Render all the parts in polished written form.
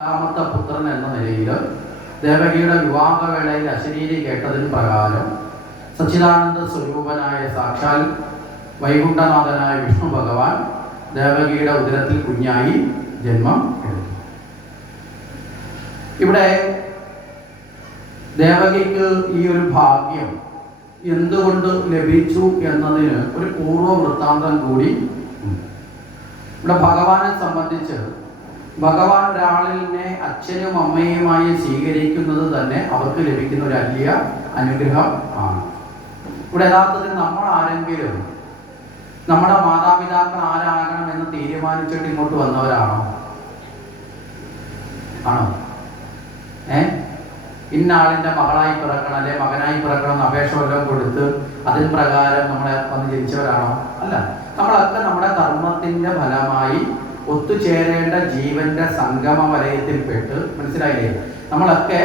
രണ്ടാമത്തെ പുത്രൻ എന്ന നിലയിൽ ദേവകിയുടെ വിവാഹവേളയിൽ അശരീരി കേട്ടതിന് പ്രകാരം സച്ചിദാനന്ദ സ്വരൂപനായ സാക്ഷാൽ വൈകുണ്ഠനാഥനായ വിഷ്ണു ഭഗവാൻ ദേവകിയുടെ ഉദരത്തിൽ കുഞ്ഞായി ജന്മം എടുത്തു. ഇവിടെ ദേവകിക്ക് ഈ ഒരു ഭാഗ്യം എന്തുകൊണ്ട് ലഭിച്ചു എന്നതിന് ഒരു പൂർവ്വ വൃത്താന്തം കൂടി ഉണ്ട്. ഇവിടെ ഭഗവാനെ സംബന്ധിച്ച് ഭഗവാൻ ഒരാളിനെ അച്ഛനും അമ്മയുമായി സ്വീകരിക്കുന്നത് തന്നെ അവർക്ക് ലഭിക്കുന്ന ഒരു വലിയ അനുഗ്രഹം ആണ്. ഇവിടെ യഥാർത്ഥത്തിൽ നമ്മൾ ആരെങ്കിലും നമ്മുടെ മാതാപിതാക്കൾ ആരാകണം എന്ന് തീരുമാനിച്ചിട്ട് ഇങ്ങോട്ട് വന്നവരാണോ? ആണോ? ഇന്ന ആളിൻ്റെ മകളായി പിറക്കണം അല്ലെ മകനായി പിറക്കണം എന്ന് അപേക്ഷ വല്ലതും കൊടുത്ത് അതിന് പ്രകാരം നമ്മളെ വന്ന് ജനിച്ചവരാണോ? അല്ല. നമ്മളൊക്കെ നമ്മുടെ കർമ്മത്തിൻ്റെ ഫലമായി ഒത്തുചേരേണ്ട ജീവന്റെ സംഗമ വലയത്തിൽപ്പെട്ട്, മനസ്സിലായില്ലേ? നമ്മളൊക്കെ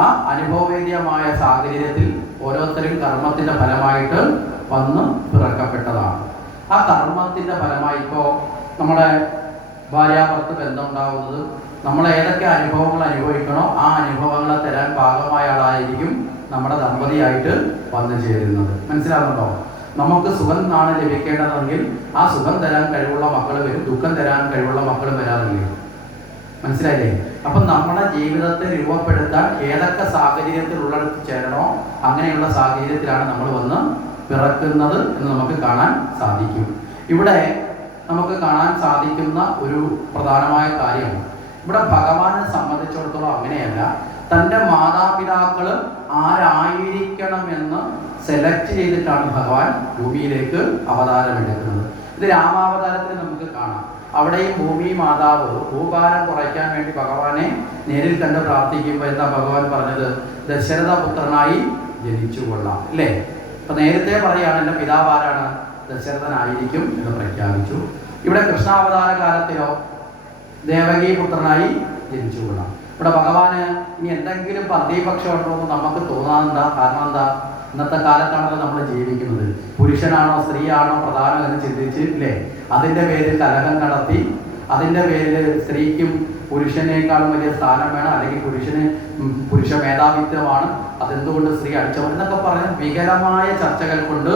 ആ അനുഭവവേദ്യമായ സാഹചര്യത്തിൽ ഓരോരുത്തരും കർമ്മത്തിന്റെ ഫലമായിട്ട് വന്ന് പിറക്കപ്പെട്ടതാണ്. ആ കർമ്മത്തിന്റെ ഫലമായി ഇപ്പോൾ നമ്മുടെ ഭാര്യാഭർത്തൃ ബന്ധം ഉണ്ടാവുന്നത് നമ്മൾ ഏതൊക്കെ അനുഭവങ്ങൾ അനുഭവിക്കണോ ആ അനുഭവങ്ങളെ തരാൻ പാകമായ ആളായിരിക്കും നമ്മുടെ ദമ്പതിയായിട്ട് വന്നു ചേരുന്നത്. മനസ്സിലാകുന്നുണ്ടോ? നമുക്ക് സുഖം ആണ് ലഭിക്കേണ്ടതെങ്കിൽ ആ സുഖം തരാൻ കഴിവുള്ള മക്കൾ വരും, ദുഃഖം തരാൻ കഴിവുള്ള മക്കൾ വരാറില്ലേ? മനസ്സിലായില്ലേ? അപ്പം നമ്മുടെ ജീവിതത്തെ രൂപപ്പെടുത്താൻ ഏതൊക്കെ സാഹചര്യത്തിൽ ഉള്ളിടത്ത് ചേരണോ അങ്ങനെയുള്ള സാഹചര്യത്തിലാണ് നമ്മൾ വന്ന് പിറക്കുന്നത് എന്ന് നമുക്ക് കാണാൻ സാധിക്കും. ഇവിടെ നമുക്ക് കാണാൻ സാധിക്കുന്ന ഒരു പ്രധാനമായ കാര്യം, ഇവിടെ ഭഗവാനെ സംബന്ധിച്ചിടത്തോളം അങ്ങനെയല്ല. തൻ്റെ മാതാപിതാക്കൾ ആരായിരിക്കണമെന്ന് സെലക്ട് ചെയ്തിട്ടാണ് ഭഗവാൻ ഭൂമിയിലേക്ക് അവതാരമെടുക്കുന്നത്. ഇത് രാമാവതാരത്തിൽ നമുക്ക് കാണാം. അവിടെയും ഭൂമി മാതാവ് ഭൂഭാരം കുറയ്ക്കാൻ വേണ്ടി ഭഗവാനെ നേരിൽ കണ്ട് പ്രാർത്ഥിക്കുമ്പോൾ എന്താ ഭഗവാൻ പറഞ്ഞത്? ദശരഥ പുത്രനായി ജനിച്ചു കൊള്ളാം, അല്ലേ? അപ്പൊ നേരത്തെ പറയുകയാണ് എൻ്റെ പിതാവ് ആരാണ്? ദശരഥനായിരിക്കും എന്ന് പ്രഖ്യാപിച്ചു. ഇവിടെ കൃഷ്ണാവതാര കാലത്തിലോ ദേവകി പുത്രനായി ജനിച്ചു കൊള്ളാം. ഇവിടെ ഭഗവാന് ഇനി എന്തെങ്കിലും പ്രതിപക്ഷം ഉണ്ടോ എന്ന് നമുക്ക് തോന്നാനെന്താ? കാരണം എന്താ? ഇന്നത്തെ കാലത്താണല്ലോ നമ്മൾ ജീവിക്കുന്നത്. പുരുഷനാണോ സ്ത്രീയാണോ പ്രധാനം എന്ന് ചിന്തിച്ച്, ഇല്ലേ? അതിൻ്റെ പേരിൽ കലഹം നടത്തി, അതിൻ്റെ പേരിൽ സ്ത്രീക്കും പുരുഷനേക്കാളും വലിയ സ്ഥാനം വേണം, അല്ലെങ്കിൽ പുരുഷ മേധാവിത്വമാണ്, അതെന്തുകൊണ്ട് സ്ത്രീ അടിച്ചവർ എന്നൊക്കെ പറഞ്ഞ് വികലമായ ചർച്ചകൾ കൊണ്ട്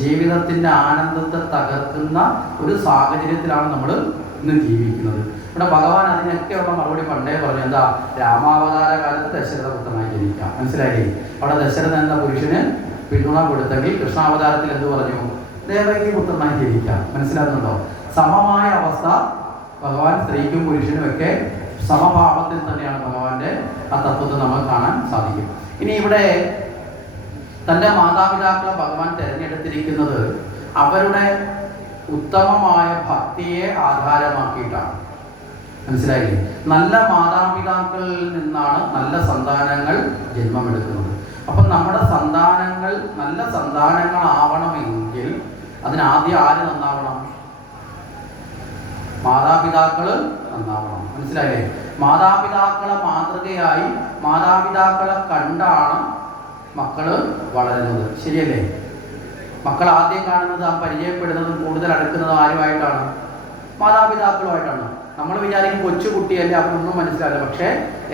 ജീവിതത്തിൻ്റെ ആനന്ദത്തെ തകർക്കുന്ന ഒരു സാഹചര്യത്തിലാണ് നമ്മൾ ഇന്ന് ജീവിക്കുന്നത്. ഇവിടെ ഭഗവാൻ അതിനൊക്കെയുള്ള മറുപടി പണ്ടേ പറഞ്ഞു. എന്താ? രാമാവതാര കാലത്ത് ദശരഥ പുത്രനായി ജനിക്കാം. മനസ്സിലായില്ലേ? അവിടെ ദശരഥ എന്ന പുരുഷന് പിന്തുണ കൊടുത്തെങ്കിൽ കൃഷ്ണാവതാരത്തിൽ എന്ത് പറഞ്ഞു? ദേവകി പുത്രനായി ജനിക്കാം. മനസ്സിലാകുന്നുണ്ടോ? സമമായ അവസ്ഥ ഭഗവാൻ സ്ത്രീക്കും പുരുഷനും ഒക്കെ സമഭാവത്തിൽ തന്നെയാണ് ഭഗവാന്റെ ആ തത്വത്തെ നമുക്ക് കാണാൻ സാധിക്കും. ഇനി ഇവിടെ തൻ്റെ മാതാപിതാക്കളെ ഭഗവാൻ തിരഞ്ഞെടുത്തിരിക്കുന്നത് അവരുടെ ഉത്തമമായ ഭക്തിയെ ആധാരമാക്കിയിട്ടാണ്. മനസ്സിലായില്ലേ? നല്ല മാതാപിതാക്കളിൽ നിന്നാണ് നല്ല സന്താനങ്ങൾ ജന്മമെടുക്കുന്നത്. അപ്പം നമ്മുടെ സന്താനങ്ങൾ നല്ല സന്താനങ്ങളാവണമെങ്കിൽ അതിനാദ്യം ആര് നന്നാവണം? മാതാപിതാക്കൾ നന്നാവണം. മനസ്സിലായില്ലേ? മാതാപിതാക്കളെ മാതൃകയായി മാതാപിതാക്കളെ കണ്ടാണ് മക്കള് വളരുന്നത്. ശരിയല്ലേ? മക്കൾ ആദ്യം കാണുന്നത് ആ പരിചയപ്പെടുന്നതും കൂടുതൽ അടുക്കുന്നതും ആരുമായിട്ടാണ്? മാതാപിതാക്കളുമായിട്ടാണ്. നമ്മൾ വിചാരിക്കും കൊച്ചുകുട്ടിയല്ലേ അവനൊന്നും മനസ്സിലാവില്ല. പക്ഷേ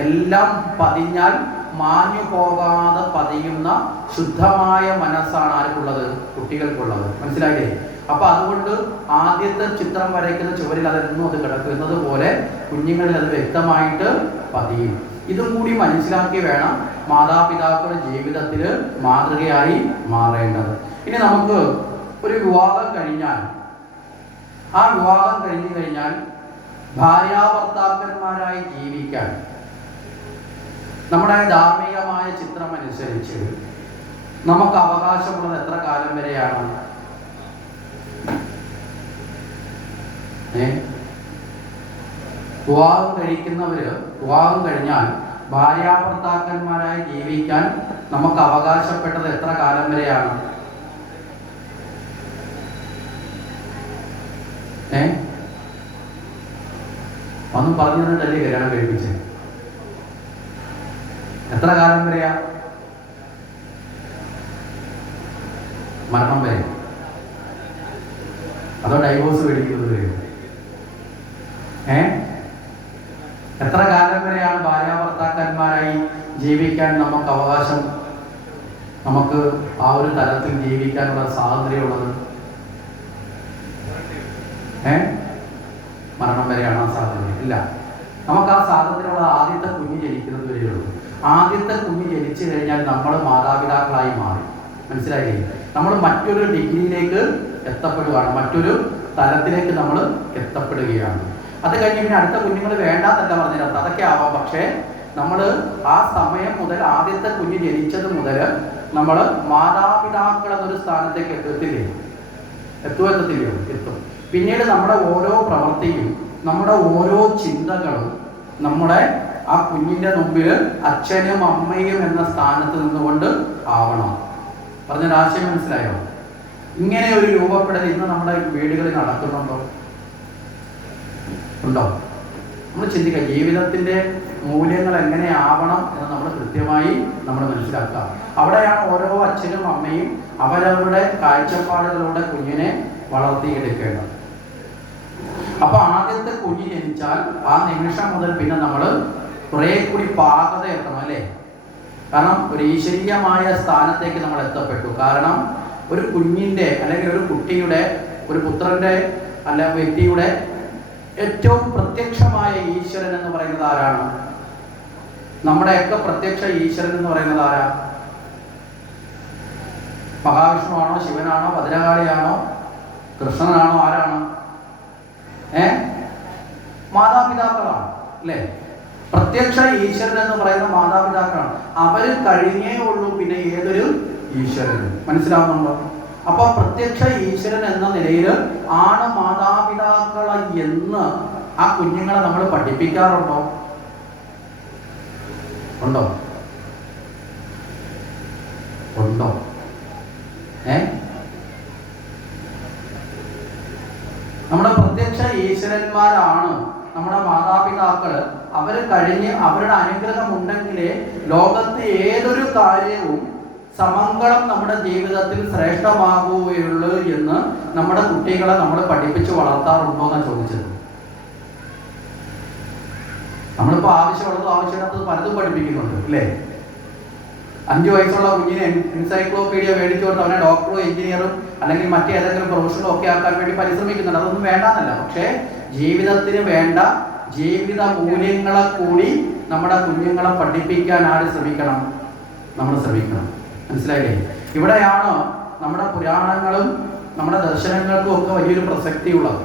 എല്ലാം പതിഞ്ഞാൽ മാഞ്ഞു പോകാതെ പതിയുന്ന ശുദ്ധമായ മനസ്സാണ് ആർക്കുള്ളത്? കുട്ടികൾക്കുള്ളത്. മനസ്സിലായില്ലേ? അപ്പൊ അതുകൊണ്ട് ആദ്യത്തെ ചിത്രം വരയ്ക്കുന്ന ചുവരിൽ അതെന്നും അത് കിടക്കുന്നത് പോലെ കുഞ്ഞുങ്ങളിൽ അത് വ്യക്തമായിട്ട് പതിയും. ഇതും കൂടി മനസ്സിലാക്കി വേണം മാതാപിതാക്കളുടെ ജീവിതത്തിൽ മാതൃകയായി മാറേണ്ടത്. ഇനി നമുക്ക് ഒരു വിവാഹം കഴിഞ്ഞാൽ, ആ വിവാഹം കഴിഞ്ഞു കഴിഞ്ഞാൽ ഭാര്യാഭർത്താക്കന്മാരായി ജീവിക്കാൻ നമ്മുടെ ധാർമ്മികമായ ചിത്രം അനുസരിച്ച് നമുക്ക് അവകാശമുള്ളത് എത്ര കാലം വരെയാണ്? വിവാഹം കഴിക്കുന്നവര് വിവാഹം കഴിഞ്ഞാൽ ഭാര്യാഭർത്താക്കന്മാരായി ജീവിക്കാൻ നമുക്ക് അവകാശപ്പെട്ടത് എത്ര കാലം വരെയാണ്? ഒന്നും പറഞ്ഞു തന്നിട്ടല്ലേ കല്യാണം കഴിപ്പിച്ചത്? എത്ര കാലം വരെയാ? മരണം വരെ? അതോ ഡൈവോഴ്സ് മേടിക്കുന്നത് വരെയോ? എത്ര കാലം കാലം വരെയാണ് ഭാര്യാഭർത്താക്കന്മാരായി ജീവിക്കാൻ നമുക്ക് അവകാശം, നമുക്ക് ആ ഒരു തലത്തിൽ ജീവിക്കാനുള്ള സ്വാതന്ത്ര്യമുള്ളത്? മരണം വരെയാണ് ആ സ്വാതന്ത്ര്യം? ഇല്ല. നമുക്ക് ആ സ്വാതന്ത്ര്യമുള്ള ആദ്യത്തെ കുഞ്ഞ് ജനിക്കുന്നത് വരെയുള്ളൂ. ആദ്യത്തെ കുഞ്ഞ് ജനിച്ചു കഴിഞ്ഞാൽ നമ്മൾ മാതാപിതാക്കളായി മാറി. മനസ്സിലായില്ലേ? നമ്മൾ മറ്റൊരു ഡിഗ്രിയിലേക്ക് എത്തപ്പെടുകയാണ്, മറ്റൊരു തലത്തിലേക്ക് നമ്മൾ എത്തപ്പെടുകയാണ്. അത് കഴിഞ്ഞ് പിന്നെ അടുത്ത കുഞ്ഞുങ്ങൾ വേണ്ടാന്നല്ല പറഞ്ഞിരുന്നത്, അതൊക്കെ ആവാം. പക്ഷേ നമ്മൾ ആ സമയം മുതൽ, ആദ്യത്തെ കുഞ്ഞ് ജനിച്ചത് മുതൽ നമ്മൾ മാതാപിതാക്കൾ എന്നൊരു സ്ഥാനത്തേക്ക് എത്തത്തില്ലയോ? എത്തും. പിന്നീട് നമ്മുടെ ഓരോ പ്രവൃത്തിയും, നമ്മുടെ ഓരോ ചിന്തകളും നമ്മുടെ ആ കുഞ്ഞിൻ്റെ മുമ്പിൽ അച്ഛനും അമ്മയും എന്ന സ്ഥാനത്ത് നിന്നുകൊണ്ട് ആവണം. പറഞ്ഞൊരു ആശയം മനസ്സിലായോ? ഇങ്ങനെ ഒരു രൂപപ്പെടൽ ഇന്ന് നമ്മുടെ വീടുകളിൽ നടക്കുന്നുണ്ടോ? ഉണ്ടോ? നമ്മൾ ചിന്തിക്കുക, ജീവിതത്തിൻ്റെ മൂല്യങ്ങൾ എങ്ങനെയാവണം എന്ന് നമ്മൾ കൃത്യമായി നമ്മൾ മനസ്സിലാക്കുക. അവിടെയാണ് ഓരോ അച്ഛനും അമ്മയും അവരവരുടെ കാഴ്ചപ്പാടുകളുടെ കുഞ്ഞിനെ വളർത്തിയെടുക്കേണ്ടത്. അപ്പൊ ആദ്യത്തെ കുഞ്ഞ് ജനിച്ചാൽ ആ നിമിഷം മുതൽ പിന്നെ നമ്മൾ കുറെ കൂടി പാകത എത്തണം, അല്ലേ? കാരണം ഒരു ഈശ്വരീയമായ സ്ഥാനത്തേക്ക് നമ്മൾ എത്തപ്പെട്ടു. കാരണം ഒരു കുഞ്ഞിൻ്റെ അല്ലെങ്കിൽ ഒരു കുട്ടിയുടെ, ഒരു പുത്രന്റെ അല്ല വ്യക്തിയുടെ ഏറ്റവും പ്രത്യക്ഷമായ ഈശ്വരൻ എന്ന് പറയുന്നത് ആരാണ്? നമ്മുടെയൊക്കെ പ്രത്യക്ഷ ഈശ്വരൻ എന്ന് പറയുന്നത് ആരാ? മഹാവിഷ്ണുവാണോ, ശിവനാണോ, ഭദ്രകാളിയാണോ, കൃഷ്ണനാണോ, ആരാണ്? മാതാപിതാക്കളാണ്, അല്ലേ? പ്രത്യക്ഷ ഈശ്വരൻ എന്ന് പറയുന്ന മാതാപിതാക്കളാണ്. അവര് കഴിഞ്ഞേ ഉള്ളൂ പിന്നെ ഏതൊരു ഈശ്വരനും. മനസ്സിലാവുന്നുണ്ടോ? അപ്പൊ പ്രത്യക്ഷ ഈശ്വരൻ എന്ന നിലയിൽ ആണ് മാതാപിതാക്കളെ എന്ന് ആ കുഞ്ഞുങ്ങളെ നമ്മൾ പഠിപ്പിക്കാറുണ്ടോ? ഉണ്ടോ? നമ്മുടെ പ്രത്യക്ഷ ഈശ്വരന്മാരാണ് നമ്മുടെ മാതാപിതാക്കള്. അവര് കഴിഞ്ഞ് അവരുടെ അനുഗ്രഹം ഉണ്ടെങ്കിലേ ലോകത്ത് ഏതൊരു കാര്യവും സമങ്കളം നമ്മുടെ ജീവിതത്തിൽ ശ്രേഷ്ഠമാകുകയുള്ളൂ എന്ന് നമ്മുടെ കുട്ടികളെ നമ്മൾ പഠിപ്പിച്ച് വളർത്താറുണ്ടോ എന്നാണ് ചോദിച്ചത്. നമ്മളിപ്പോൾ ആവശ്യമുള്ളതും ആവശ്യമില്ലാത്തത് പലതും പഠിപ്പിക്കുന്നുണ്ട്, അല്ലേ? 5 വയസ്സുള്ള കുഞ്ഞിനെ എൻസൈക്ലോപീഡിയ മേടിച്ചു കൊടുത്ത് അവനെ ഡോക്ടറോ എഞ്ചിനീയറും അല്ലെങ്കിൽ മറ്റേതെങ്കിലും പ്രൊഫഷണലോ ഒക്കെ ആക്കാൻ വേണ്ടി പരിശ്രമിക്കുന്നുണ്ട്. അതൊന്നും വേണ്ടാന്നല്ല. പക്ഷേ ജീവിതത്തിന് വേണ്ട ജീവിത മൂല്യങ്ങളെ കൂടി നമ്മുടെ കുഞ്ഞുങ്ങളെ പഠിപ്പിക്കാൻ ആര് ശ്രമിക്കണം? നമ്മൾ ശ്രമിക്കണം. മനസ്സിലായില്ലേ? ഇവിടെയാണ് നമ്മുടെ പുരാണങ്ങളും നമ്മുടെ ദർശനങ്ങൾക്കും ഒക്കെ വലിയൊരു പ്രസക്തിയുള്ളത്.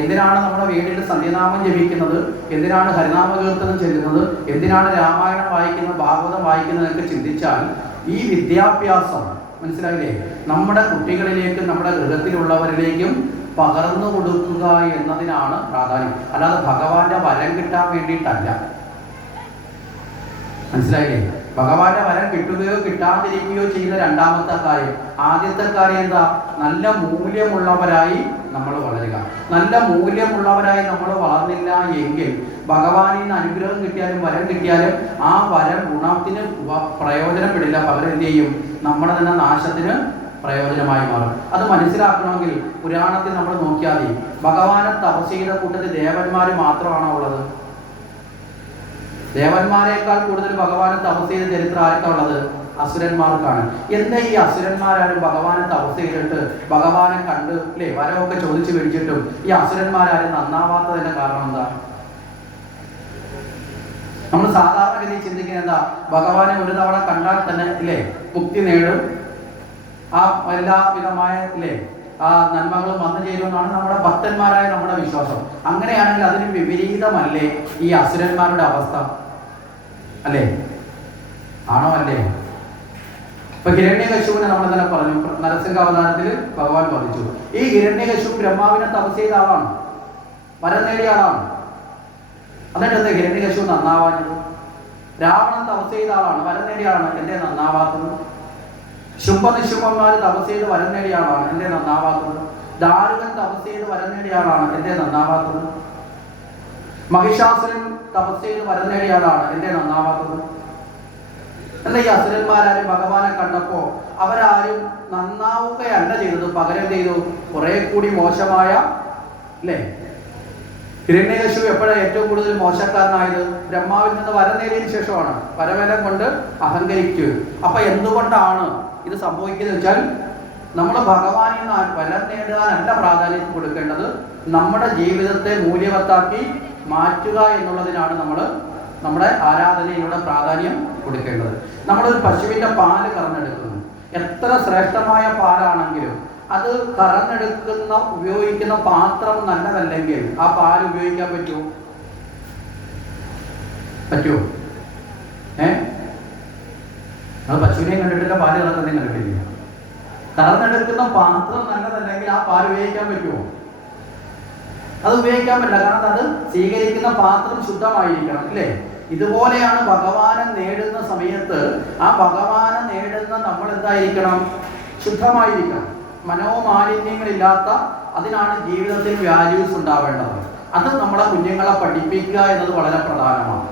എന്തിനാണ് നമ്മുടെ വീട്ടിൽ സന്ധ്യനാമം ജപിക്കുന്നത്? എന്തിനാണ് ഹരിനാമകീർത്തനം ചെല്ലുന്നത്? എന്തിനാണ് രാമായണം വായിക്കുന്നത്, ഭാഗവതം വായിക്കുന്നത് എന്നൊക്കെ ചിന്തിച്ചാൽ ഈ വിദ്യാഭ്യാസം, മനസ്സിലായില്ലേ, നമ്മുടെ കുട്ടികളിലേക്കും നമ്മുടെ ഗൃഹത്തിലുള്ളവരിലേക്കും പകർന്നു കൊടുക്കുക എന്നതിനാണ് പ്രാധാന്യം. അല്ലാതെ ഭഗവാന്റെ വരം കിട്ടാൻ വേണ്ടിയിട്ടല്ല. മനസ്സിലായില്ലേ? ഭഗവാന്റെ വരം കിട്ടുകയോ കിട്ടാതിരിക്കുകയോ ചെയ്യുന്ന രണ്ടാമത്തെ കാര്യം. ആദ്യത്തെ കാര്യം എന്താ? നല്ല മൂല്യമുള്ളവരായി നമ്മൾ വളരുക. നല്ല മൂല്യമുള്ളവരായി നമ്മൾ വളർന്നില്ല എങ്കിൽ ഭഗവാനിൽ നിന്ന് അനുഗ്രഹം കിട്ടിയാലും വരം കിട്ടിയാലും ആ വരം ഗുണത്തിന് പ്രയോജനപ്പെടില്ല. പകരം എന്ത് ചെയ്യും? നമ്മുടെ തന്നെ നാശത്തിന് പ്രയോജനമായി മാറും. അത് മനസ്സിലാക്കണമെങ്കിൽ പുരാണത്തിൽ നമ്മൾ നോക്കിയാൽ മതി. ഭഗവാനെ തപസ് ചെയ്ത കൂട്ടത്തിൽ ദേവന്മാർ മാത്രമാണോ ഉള്ളത്? ദേവന്മാരെക്കാൾ കൂടുതൽ ഭഗവാനെ തപസ് ചെയ്ത ചരിത്രം ആർക്കാ ഉള്ളത്? അസുരന്മാർക്കാണ്. എന്താ ഈ അസുരന്മാരാരും ഭഗവാനെ തപസ് ചെയ്തിട്ട് ഭഗവാനെ കണ്ട്, അല്ലേ, വരമൊക്കെ ചോദിച്ചു മേടിച്ചിട്ടും ഈ അസുരന്മാരാരും നന്നാവാത്തതിന്റെ കാരണം എന്താ? നമ്മൾ സാധാരണഗതി ചിന്തിക്കുന്നത് എന്താ? ഭഗവാനെ ഒരു തവണ കണ്ടാൽ തന്നെ, ഇല്ലേ, മുക്തി നേടും, ആ എല്ലാവിധമായ, ഇല്ലേ, ആ നന്മകളും വന്നു ചേരുമെന്നാണ് നമ്മുടെ ഭക്തന്മാരായ നമ്മുടെ വിശ്വാസം. അങ്ങനെയാണെങ്കിൽ അതിന് വിപരീതമല്ലേ ഈ അസുരന്മാരുടെ അവസ്ഥ? അല്ലേ? ആണോ? അല്ലേ? ഇപ്പൊ ഹിരണ്യകശിപുവിനെ നമ്മൾ തന്നെ പറഞ്ഞു, നരസിംഹാവതാരത്തിൽ ഭഗവാൻ പറഞ്ഞു. ഈ ഹിരണ്യകശിപു ബ്രഹ്മാവിനെ തപസ് ചെയ്ത ആളാണ്, വരം നേടിയ ആളാണ്. എന്നിട്ട് എന്താ ഹിരണ്യകശിപു നന്നാവാഞ്ഞത്? രാവണൻ തപസ് ചെയ്ത ആളാണ്, വരം നേടിയ ആളാണ്. എന്തേ നന്നാവാത്തത്? ശുംഭനിശുംഭന്മാർ തപസ് ചെയ്ത് വരം നേടിയ ആളാണ്. എന്തേ നന്നാവാത്തത്? ദാരുകൻ തപസ് ചെയ്ത് വരം നേടിയ ആളാണ്. എന്തേ നന്നാവാത്തത്? മഹിഷാസുരൻ തപസ് ചെയ്ത് വരം നേടിയ ആളാണ്. എന്തേ നന്നാവാത്തത്? അല്ല, ഈ അസുരന്മാരാരും ഭഗവാനെ കണ്ടപ്പോ അവരാരും നന്നാവുകയല്ല ചെയ്തത്, പകരം ചെയ്തു കുറെ കൂടി മോശമായ, അല്ലേ, ഹിരണ്യകശിപു എപ്പോഴാണ് ഏറ്റവും കൂടുതൽ മോശക്കാരനായത്? ബ്രഹ്മാവിൽ നിന്ന് വരം നേടിയതിനു ശേഷമാണ്. വരവേലം കൊണ്ട് അഹങ്കരിക്കുക. അപ്പൊ എന്തുകൊണ്ടാണ് ഇത് സംഭവിക്കുന്നത് വെച്ചാൽ, നമ്മൾ ഭഗവാനിൽ നിന്ന് വരം നേടാനല്ല പ്രാധാന്യം കൊടുക്കേണ്ടത്, നമ്മുടെ ജീവിതത്തെ മൂല്യവത്താക്കി മാറ്റുക എന്നുള്ളതിനാണ് നമ്മൾ നമ്മുടെ ആരാധനയിലൂടെ പ്രാധാന്യം കൊടുക്കേണ്ടത്. നമ്മളൊരു പശുവിൻ്റെ പാല് കറന്നെടുക്കുന്നു. എത്ര ശ്രേഷ്ഠമായ പാലാണെങ്കിലും അത് ഉപയോഗിക്കുന്ന പാത്രം നല്ലതല്ലെങ്കിൽ ആ പാല് ഉപയോഗിക്കാൻ പറ്റുമോ? അത് പശുവിനെയും കണ്ടിട്ടില്ല, പാല് കറക്കുന്നതും കണ്ടിട്ടില്ല. കറന്നെടുക്കുന്ന പാത്രം നല്ലതല്ലെങ്കിൽ ആ പാല് ഉപയോഗിക്കാൻ പറ്റുമോ? അത് ഉപയോഗിക്കാൻ പറ്റില്ല. കാരണം അത് സ്വീകരിക്കുന്ന പാത്രം ശുദ്ധമായിരിക്കണം, അല്ലേ? ഇതുപോലെയാണ് ഭഗവാനെ നേടുന്ന സമയത്ത് ആ ഭഗവാനെ നേടുന്ന നമ്മൾ എന്തായിരിക്കണം? ശുദ്ധമായിരിക്കണം, മനോമാലിന്യങ്ങളില്ലാത്ത. അതിനാണ് ജീവിതത്തിൽ വാല്യൂസ് ഉണ്ടാവേണ്ടത്. അത് നമ്മളെ കുഞ്ഞുങ്ങളെ പഠിപ്പിക്കുക എന്നത് വളരെ പ്രധാനമാണ്.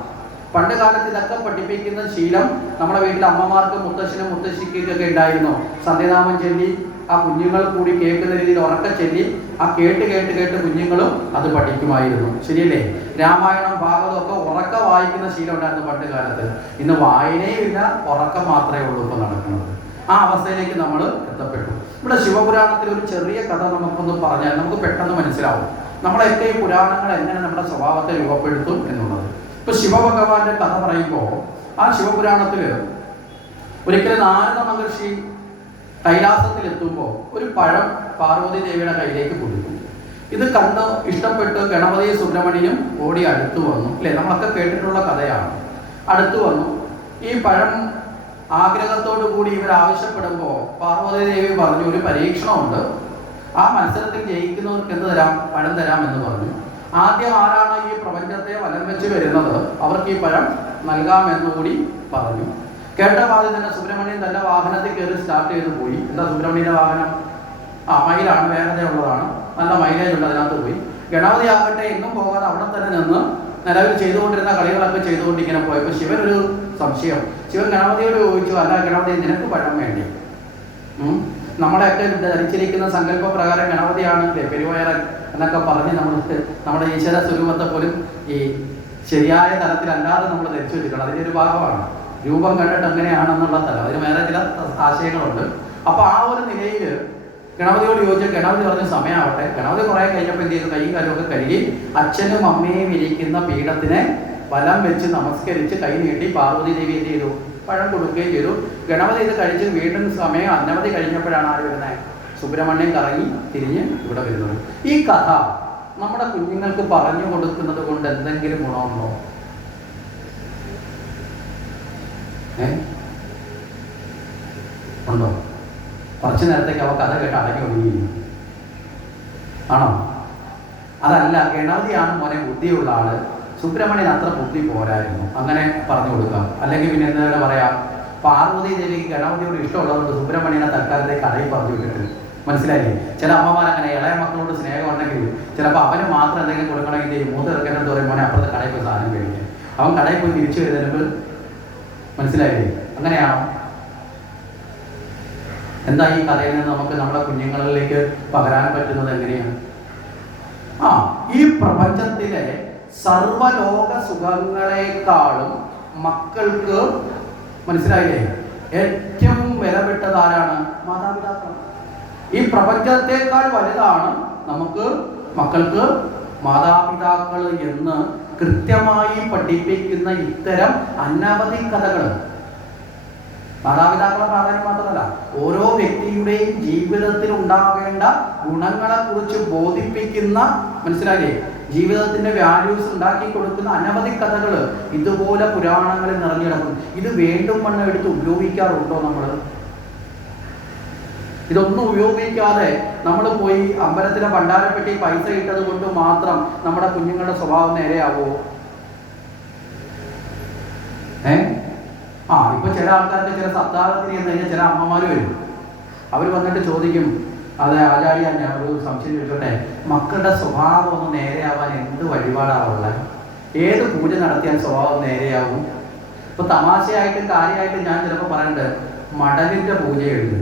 പണ്ട് കാലത്ത് ഇതൊക്കെ പഠിപ്പിക്കുന്ന ശീലം നമ്മുടെ വീട്ടിലെ അമ്മമാർക്കും മുത്തശ്ശനും മുത്തശ്ശിക്കൊക്കെ ഉണ്ടായിരുന്നു. സന്ധ്യനാമം ചൊല്ലി ആ കുഞ്ഞുങ്ങൾ കൂടി കേൾക്കുന്ന രീതിയിൽ ഉറക്ക ചൊല്ലി ആ കേട്ട് കേട്ട് കേട്ട് കുഞ്ഞുങ്ങളും അത് പഠിക്കുമായിരുന്നു. ശരിയല്ലേ? രാമായണം ഭാഗവതം ഒക്കെ ഉറക്ക വായിക്കുന്ന ശീലം ഉണ്ടായിരുന്നു പണ്ട് കാലത്ത്. ഇന്ന് വായനയും ഇല്ല, ഉറക്കം മാത്രമേ ഉള്ളൂ ഇപ്പോൾ നടക്കുന്നത്. ആ അവസ്ഥയിലേക്ക് നമ്മൾ എത്തപ്പെട്ടു. ഇവിടെ ശിവപുരാണത്തിൽ ഒരു ചെറിയ കഥ നമുക്കൊന്ന് പറഞ്ഞാൽ നമുക്ക് പെട്ടെന്ന് മനസ്സിലാവും നമ്മളെയൊക്കെ ഈ പുരാണങ്ങൾ എങ്ങനെ നമ്മുടെ സ്വഭാവത്തെ രൂപപ്പെടുത്തും എന്നുള്ളത്. ഇപ്പൊ ശിവഭഗവാന്റെ കഥ പറയുമ്പോൾ ആ ശിവപുരാണത്തിൽ ഒരിക്കലും നാരദ മഹർഷി കൈലാസത്തിൽ എത്തുമ്പോൾ ഒരു പഴം പാർവതി ദേവിയുടെ കയ്യിലേക്ക് കൊടുക്കും. ഇത് കണ്ട് ഇഷ്ടപ്പെട്ട് ഗണപതി സുബ്രഹ്മണ്യനും ഓടി അടുത്തു വന്നു, അല്ലേ? നമ്മളൊക്കെ കേട്ടിട്ടുള്ള കഥയാണ്. അടുത്തു വന്നു. ഈ പഴം ആഗ്രഹത്തോടു കൂടി ഇവർ ആവശ്യപ്പെടുമ്പോൾ പാർവതി ദേവി പറഞ്ഞു, ഒരു പരീക്ഷണമുണ്ട്, ആ മത്സരത്തിൽ ജയിക്കുന്നവർക്ക് എന്ത് തരാം? പഴം തരാം എന്ന് പറഞ്ഞു. ആദ്യം ആരാണ് ഈ പ്രപഞ്ചത്തെ വലം വെച്ച് വരുന്നത് അവർക്ക് ഈ പഴം നൽകാമെന്നുകൂടി പറഞ്ഞു. കേട്ട പാതിൽ തന്നെ സുബ്രഹ്മണ്യൻ തന്റെ വാഹനത്തിൽ കയറി സ്റ്റാർട്ട് ചെയ്ത് പോയി. എന്താ സുബ്രഹ്മണ്യന്റെ വാഹനം? മയിലാണ്, വേഗതയുള്ളതാണ്, നല്ല മൈലേജ് ഉണ്ട്, അതിനകത്ത് പോയി. ഗണപതി ആകട്ടെ എങ്ങും പോകാതെ അവിടെ തന്നെ നിന്ന് നിലവിൽ ചെയ്തുകൊണ്ടിരുന്ന കളികളൊക്കെ ചെയ്തുകൊണ്ട് ഇങ്ങനെ പോയപ്പോൾ ശിവനൊരു സംശയം. ശിവൻ ഗണപതിയോട് ചോദിച്ചു, അല്ല ഗണപതി, നിനക്ക് പഴം വേണ്ടി? നമ്മളെയൊക്കെ ധരിച്ചിരിക്കുന്ന സങ്കല്പ പ്രകാരം ഗണപതിയാണല്ലേ പെരുവയറൻ എന്നൊക്കെ പറഞ്ഞ് നമ്മുടെ ഈശ്വര സ്വരൂപത്തെ പോലും ഈ ശരിയായ തലത്തിലല്ലാതെ നമ്മൾ ധരിച്ചു വെച്ചിട്ടുണ്ട്. അതിൻ്റെ ഒരു ഭാഗമാണ് രൂപം കണ്ടിട്ട് എങ്ങനെയാണെന്നുള്ള തലം. അതിന് വേറെ ചില ആശയങ്ങളുണ്ട്. അപ്പോൾ ആ ഒരു നിലയിൽ ഗണപതിയോട് ചോദിച്ചാൽ ഗണപതി പറഞ്ഞ സമയമാവട്ടെ. ഗണപതി കുറേ കഴിഞ്ഞപ്പോൾ എന്ത് ചെയ്തു? കൈയും കാലുമൊക്കെ കഴുകി അച്ഛനും അമ്മയും ഇരിക്കുന്ന പീഠത്തിനെ വലം വെച്ച് നമസ്കരിച്ച് കൈ നീട്ടി പാർവതി ദേവി എന്ത് ചെയ്തു? പഴം കൊടുക്കുകയും ചെയ്തു. ഗണപതി ഇത് കഴിച്ച് വീണ്ടും സമയം അനവധി കഴിഞ്ഞപ്പോഴാണ് ആര് വരുന്നത്? സുബ്രഹ്മണ്യൻ കറങ്ങി തിരിഞ്ഞ് ഇവിടെ വരുന്നത്. ഈ കഥ നമ്മുടെ കുഞ്ഞുങ്ങൾക്ക് പറഞ്ഞു കൊടുക്കുന്നത് കൊണ്ട് എന്തെങ്കിലും ഗുണമുണ്ടോ? ഉണ്ടോ? കുറച്ചു നേരത്തേക്ക് അവ കഥ കേട്ട് അടങ്ങി ഒഴിയും ആണോ? അതല്ല, ഗണപതിയാണ് മോനെ ബുദ്ധിയുള്ള ആള്, സുബ്രഹ്മണ്യൻ അത്ര ബുദ്ധി പോരായിരുന്നു, അങ്ങനെ പറഞ്ഞു കൊടുക്കാം. അല്ലെങ്കിൽ പിന്നെ എന്താ പറയാം, പാർവതി ദേവിക്ക് ഗണപതിയോട് ഇഷ്ടമുള്ളതുകൊണ്ട് സുബ്രഹ്മണ്യനെ തൽക്കാലത്തേക്ക് കടയിൽ പറഞ്ഞു വിട്ടിട്ട്. മനസ്സിലായില്ലേ? ചില അമ്മമാർ അങ്ങനെ ഇളയ മക്കളോട് സ്നേഹം ഉണ്ടെങ്കിൽ ചിലപ്പോൾ അവന് മാത്രം എന്തെങ്കിലും കൊടുക്കണമെങ്കിൽ മൂന്ന് ഇറക്കണമെന്ന് പറയും, മോനെ അപ്പുറത്തെ കടയിൽ പോയി സാധനം കഴിക്കാൻ. അവൻ കടയിൽ പോയി തിരിച്ചു വരുന്നതിന് മനസ്സിലായില്ലേ? അങ്ങനെയാണോ? എന്താ ഈ കഥയിൽ നിന്ന് നമുക്ക് നമ്മുടെ കുഞ്ഞുങ്ങളിലേക്ക് പകരാൻ പറ്റുന്നത് എങ്ങനെയാണ്? ഈ പ്രപഞ്ചത്തിലെ സർവലോക സുഖങ്ങളെക്കാളും മക്കൾക്ക്, മനസ്സിലായില്ലേ, ഏറ്റവും വിലപ്പെട്ടതാരാണ്? മാതാപിതാക്കൾ. ഈ പ്രപഞ്ചത്തെക്കാൾ വലുതാണ് നമുക്ക് മക്കൾക്ക് മാതാപിതാക്കൾ എന്ന് കൃത്യമായി പഠിപ്പിക്കുന്ന ഇത്തരം അനവധി കഥകൾ. മാതാപിതാക്കളുടെ പ്രാധാന്യം മാത്രമല്ല, ഓരോ വ്യക്തിയുടെയും ജീവിതത്തിൽ ഉണ്ടാകേണ്ട ഗുണങ്ങളെ കുറിച്ച് ബോധിപ്പിക്കുന്ന, മനസ്സിലായില്ലേ, ജീവിതത്തിന്റെ വാല്യൂസ് ഉണ്ടാക്കി കൊടുക്കുന്ന അനവധി കഥകൾ ഇതുപോലെ പുരാണങ്ങളിൽ നിറഞ്ഞു കിടക്കുന്നു. ഇത് വീണ്ടും മണ്ണ് എടുത്ത് ഉപയോഗിക്കാറുണ്ടോ നമ്മൾ? ഇതൊന്നും ഉപയോഗിക്കാതെ നമ്മൾ പോയി അമ്പലത്തിലെ ഭണ്ഡാരപ്പെട്ടി പൈസ ഇട്ടത് കൊണ്ട് മാത്രം നമ്മുടെ കുഞ്ഞുങ്ങളുടെ സ്വഭാവം നേരെയാവുമോ? ഇപ്പൊ ചില ആൾക്കാർക്ക് ചില സപ്താഹത്തിന് എന്ന് കഴിഞ്ഞാൽ ചില അമ്മമാർ വരും. അവർ വന്നിട്ട് ചോദിക്കും, അതെ ആചാര്യ, ഞാൻ ഒരു സംശയം ചോദിച്ചോട്ടെ, മക്കളുടെ സ്വഭാവം ഒന്ന് നേരെയാവാൻ എന്ത് വഴിപാടാവുള്ളത്? ഏത് പൂജ നടത്തിയാൽ സ്വഭാവം നേരെയാവും? ഇപ്പൊ തമാശയായിട്ടും കാര്യമായിട്ടും ഞാൻ ചിലപ്പോൾ പറയുന്നുണ്ട്, മടലിന്റെ പൂജയുണ്ട്.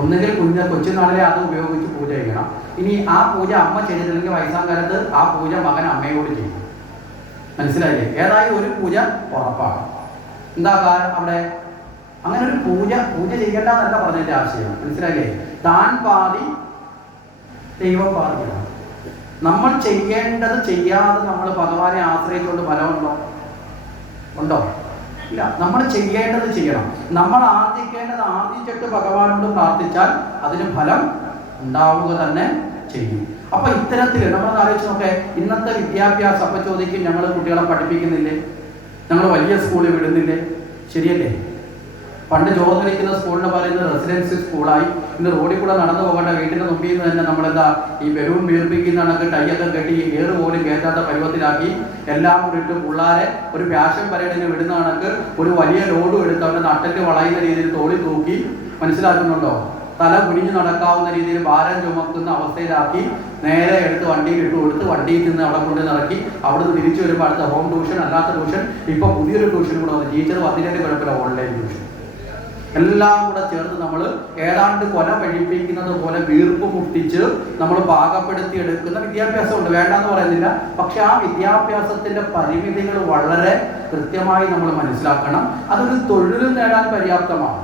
ഒന്നുകിൽ കൊച്ചുനാളിലെ അത് ഉപയോഗിച്ച് പൂജ ചെയ്യണം, ഇനി ആ പൂജ അമ്മ ചെയ്തിട്ടില്ലെങ്കിൽ വയസ്സാം കാലത്ത് ആ പൂജ മകൻ അമ്മയോട് ചെയ്യും. മനസ്സിലായില്ലേ? ഏതായാലും ഒരു പൂജ ഉറപ്പാണ്. എന്താ കാരണം? അവിടെ അങ്ങനെ ഒരു പൂജ ചെയ്യേണ്ടെന്നല്ല പറഞ്ഞതിന്റെ ആശയം. മനസ്സിലായില്ലേ? താൻ പാതി ദൈവം പാതിയാണ്. നമ്മൾ ചെയ്യേണ്ടത് ചെയ്യാതെ നമ്മൾ ഭഗവാനെ ആശ്രയിച്ചുകൊണ്ട് ഫലമുണ്ടോ? ഉണ്ടോ? ഇല്ല. നമ്മൾ ചെയ്യേണ്ടത് ചെയ്യണം. നമ്മൾ ആർജിക്കേണ്ടത് ആർജിച്ചിട്ട് ഭഗവാനോട് പ്രാർത്ഥിച്ചാൽ അതിന് ഫലം ഉണ്ടാവുക തന്നെ ചെയ്യും. അപ്പൊ ഇത്തരത്തിൽ നമ്മൾ ആലോചിച്ച് നോക്കേ, ഇന്നത്തെ വിദ്യാഭ്യാസം അപ്പൊ ചോദിക്കും, ഞങ്ങൾ കുട്ടികളെ പഠിപ്പിക്കുന്നില്ലേ, ഞങ്ങൾ വലിയ സ്കൂളിൽ വിടുന്നില്ലേ? ശരിയല്ലേ? പണ്ട് ചോർന്നിരിക്കുന്ന സ്കൂളിന് പറയുന്നത് റെസിഡൻസി സ്കൂളായി. ഇന്ന് റോഡിൽ കൂടെ നടന്നു പോകേണ്ട വീട്ടിന്റെ മുമ്പിൽ നിന്ന് തന്നെ നമ്മളെന്താ ഈ ബലൂൺ വീർപ്പിക്കുന്ന കണക്ക് ടൈയൊക്കെ കെട്ടി ഏറ് പോലും കയറ്റാത്ത പരുവത്തിലാക്കി എല്ലാം കൂടി ഇട്ട് പിള്ളേരെ ഒരു ഫാഷൻ പരേഡിന് വിടുന്ന കണക്ക് ഒരു വലിയ ലോഡും എടുത്ത് അവരുടെ നട്ടല് വളയുന്ന രീതിയിൽ തോളി തൂക്കി, മനസ്സിലാക്കുന്നുണ്ടോ? തല കുനിഞ്ഞു നടക്കാവുന്ന രീതിയിൽ ഭാരം ചുമക്കുന്ന അവസ്ഥയിലാക്കി നേരെ എടുത്ത് വണ്ടിയിൽ ഇട്ട് കൊടുത്ത് വണ്ടിയിൽ നിന്ന് അവിടെ കൊണ്ട് നിറക്കി അവിടുന്ന് തിരിച്ചു വരുമ്പോൾ അടുത്ത ഹോം ട്യൂഷൻ, അല്ലാത്ത ട്യൂഷൻ, ഇപ്പൊ പുതിയൊരു ട്യൂഷൻ കൂടെ വന്നു. ടീച്ചർ 12 കുഴപ്പമില്ല, ഓൺലൈൻ ട്യൂഷൻ, എല്ലാം കൂടെ ചേർത്ത് നമ്മൾ ഏതാണ്ട് കൊല കഴിപ്പിക്കുന്നത് പോലെ വീർപ്പ് മുട്ടിച്ച് നമ്മൾ പാകപ്പെടുത്തി എടുക്കുന്ന വിദ്യാഭ്യാസമുണ്ട്, വേണ്ടെന്ന് പറയുന്നില്ല. പക്ഷെ ആ വിദ്യാഭ്യാസത്തിന്റെ പരിമിതികൾ വളരെ കൃത്യമായി നമ്മൾ മനസ്സിലാക്കണം. അതൊരു തൊഴിൽ നേടാൻ പര്യാപ്തമാണ്.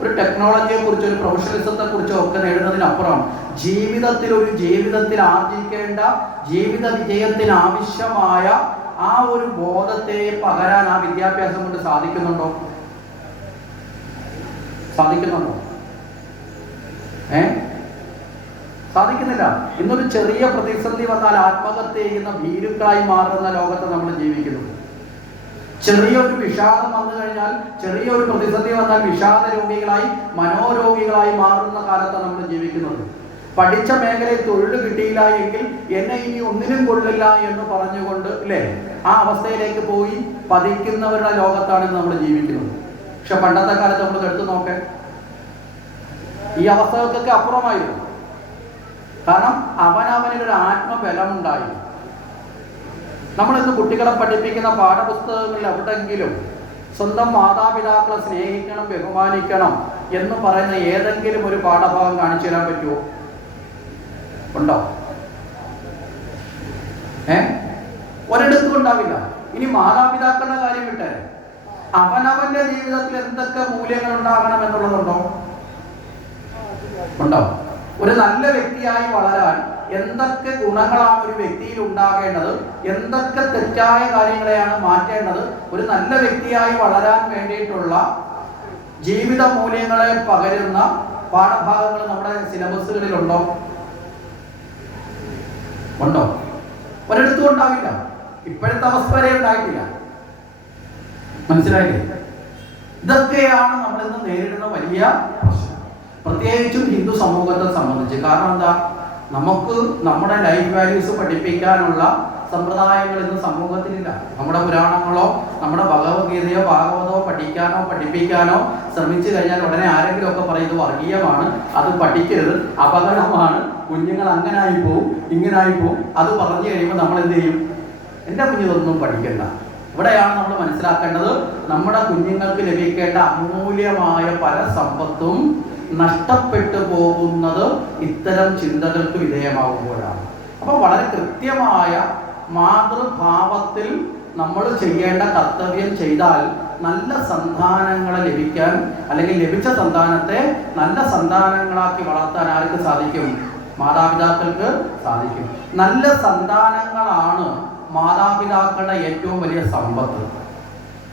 ഒരു ടെക്നോളജിയെ കുറിച്ച്, ഒരു പ്രൊഫഷണലിസത്തെ കുറിച്ചോ ഒക്കെ നേടുന്നതിനപ്പുറം ജീവിതത്തിൽ ആർജിക്കേണ്ട ജീവിത വിജയത്തിന് ആവശ്യമായ ആ ഒരു ബോധത്തെ പകരാൻ ആ വിദ്യാഭ്യാസം കൊണ്ട് സാധിക്കുന്നുണ്ടോ? സാധിക്കുന്നില്ല. ഇന്നൊരു ചെറിയ പ്രതിസന്ധി വന്നാൽ ആത്മഹത്യ ചെയ്യുന്ന ഭീരുക്കളായി മാറുന്ന ലോകത്ത് നമ്മൾ ജീവിക്കുന്നു. ചെറിയൊരു വിഷാദം വന്നു കഴിഞ്ഞാൽ, ചെറിയൊരു പ്രതിസന്ധി വന്നാൽ വിഷാദ രോഗികളായി, മനോരോഗികളായി മാറുന്ന കാലത്താണ് നമ്മൾ ജീവിക്കുന്നത്. പഠിച്ച മേഖലയിൽ തൊഴിൽ കിട്ടിയില്ല എങ്കിൽ എന്നെ ഇനി ഒന്നിനും കൊള്ളില്ല എന്ന് പറഞ്ഞുകൊണ്ട് അല്ലേ ആ അവസ്ഥയിലേക്ക് പോയി പതിക്കുന്നവരുടെ ലോകത്താണ് നമ്മൾ ജീവിക്കുന്നത്. പക്ഷെ പണ്ടത്തെ കാലത്ത് നമ്മൾ എടുത്തു നോക്കേ, ഈ അവസ്ഥകൾക്കൊക്കെ അപ്പുറമായിരുന്നു. കാരണം അവനവനൊരു ആത്മബലമുണ്ടായി. നമ്മളിന്ന് കുട്ടികളെ പഠിപ്പിക്കുന്ന പാഠപുസ്തകങ്ങളിൽ എവിടെങ്കിലും സ്വന്തം മാതാപിതാക്കളെ സ്നേഹിക്കണം, ബഹുമാനിക്കണം എന്ന് പറയുന്ന ഏതെങ്കിലും ഒരു പാഠഭാഗം കാണിച്ചു തരാൻ പറ്റുമോ? ഉണ്ടോ? ഒരിടത്തും ഉണ്ടാവില്ല. ഇനി മാതാപിതാക്കളുടെ കാര്യം വിട്ടേ, അവനവന്റെ ജീവിതത്തിൽ എന്തൊക്കെ മൂല്യങ്ങൾ ഉണ്ടാകണം എന്നുള്ളതുണ്ടോ? ഉണ്ടോ? ഒരു നല്ല വ്യക്തിയായി വളരാൻ എന്തൊക്കെ ഗുണങ്ങളാണ് ഒരു വ്യക്തിയിൽ ഉണ്ടാകേണ്ടത്, എന്തൊക്കെ തെറ്റായ കാര്യങ്ങളെയാണ് മാറ്റേണ്ടത്, ഒരു നല്ല വ്യക്തിയായി വളരാൻ വേണ്ടിയിട്ടുള്ള ജീവിത മൂല്യങ്ങളെ പകരുന്ന പാഠഭാഗങ്ങൾ നമ്മുടെ സിലബസുകളിൽ ഉണ്ടോ? ഒരിടത്തും ഉണ്ടാവില്ല. ഇപ്പോഴത്തെ അവസ്ഥ വരെ ഉണ്ടായിട്ടില്ല. മനസ്സിലായില്ലേ? ഇതൊക്കെയാണ് നമ്മളിന്ന് നേരിടുന്ന വലിയ പ്രശ്നം, പ്രത്യേകിച്ചും ഹിന്ദു സമൂഹത്തെ സംബന്ധിച്ച്. കാരണം എന്താ? നമുക്ക് നമ്മുടെ ലൈഫ് വാല്യൂസ് പഠിപ്പിക്കാനുള്ള സമ്പ്രദായങ്ങൾ ഇന്ന് സമൂഹത്തിലില്ല. നമ്മുടെ പുരാണങ്ങളോ നമ്മുടെ ഭഗവത്ഗീതയോ ഭാഗവതോ പഠിപ്പിക്കാനോ ശ്രമിച്ചു കഴിഞ്ഞാൽ ഉടനെ ആരെങ്കിലും ഒക്കെ പറയും ഇത് വർഗീയമാണ്, അത് പഠിക്കരുത്, അപകടമാണ്, കുഞ്ഞുങ്ങൾ അങ്ങനായി പോവും, ഇങ്ങനായി പോവും. അത് പറഞ്ഞു കഴിയുമ്പോൾ നമ്മൾ എന്ത് ചെയ്യും? എൻ്റെ കുഞ്ഞിതൊന്നും പഠിക്കണ്ട. ഇവിടെയാണ് നമ്മൾ മനസ്സിലാക്കേണ്ടത്, നമ്മുടെ കുഞ്ഞുങ്ങൾക്ക് ലഭിക്കേണ്ട അമൂല്യമായ പല സമ്പത്തും നഷ്ടപ്പെട്ടു പോകുന്നത് ഇത്തരം ചിന്തകൾക്ക് വിധേയമാകുമ്പോഴാണ്. അപ്പോൾ വളരെ കൃത്യമായ മാതൃഭാവത്തിൽ നമ്മൾ ചെയ്യേണ്ട കർത്തവ്യം ചെയ്താൽ നല്ല സന്താനങ്ങളെ ലഭിക്കാൻ, അല്ലെങ്കിൽ ലഭിച്ച സന്താനത്തെ നല്ല സന്താനങ്ങളാക്കി വളർത്താൻ ആർക്ക് സാധിക്കും? മാതാപിതാക്കൾക്ക് സാധിക്കും. നല്ല സന്താനങ്ങളാണ് മാതാപിതാക്കളുടെ ഏറ്റവും വലിയ സമ്പത്ത്.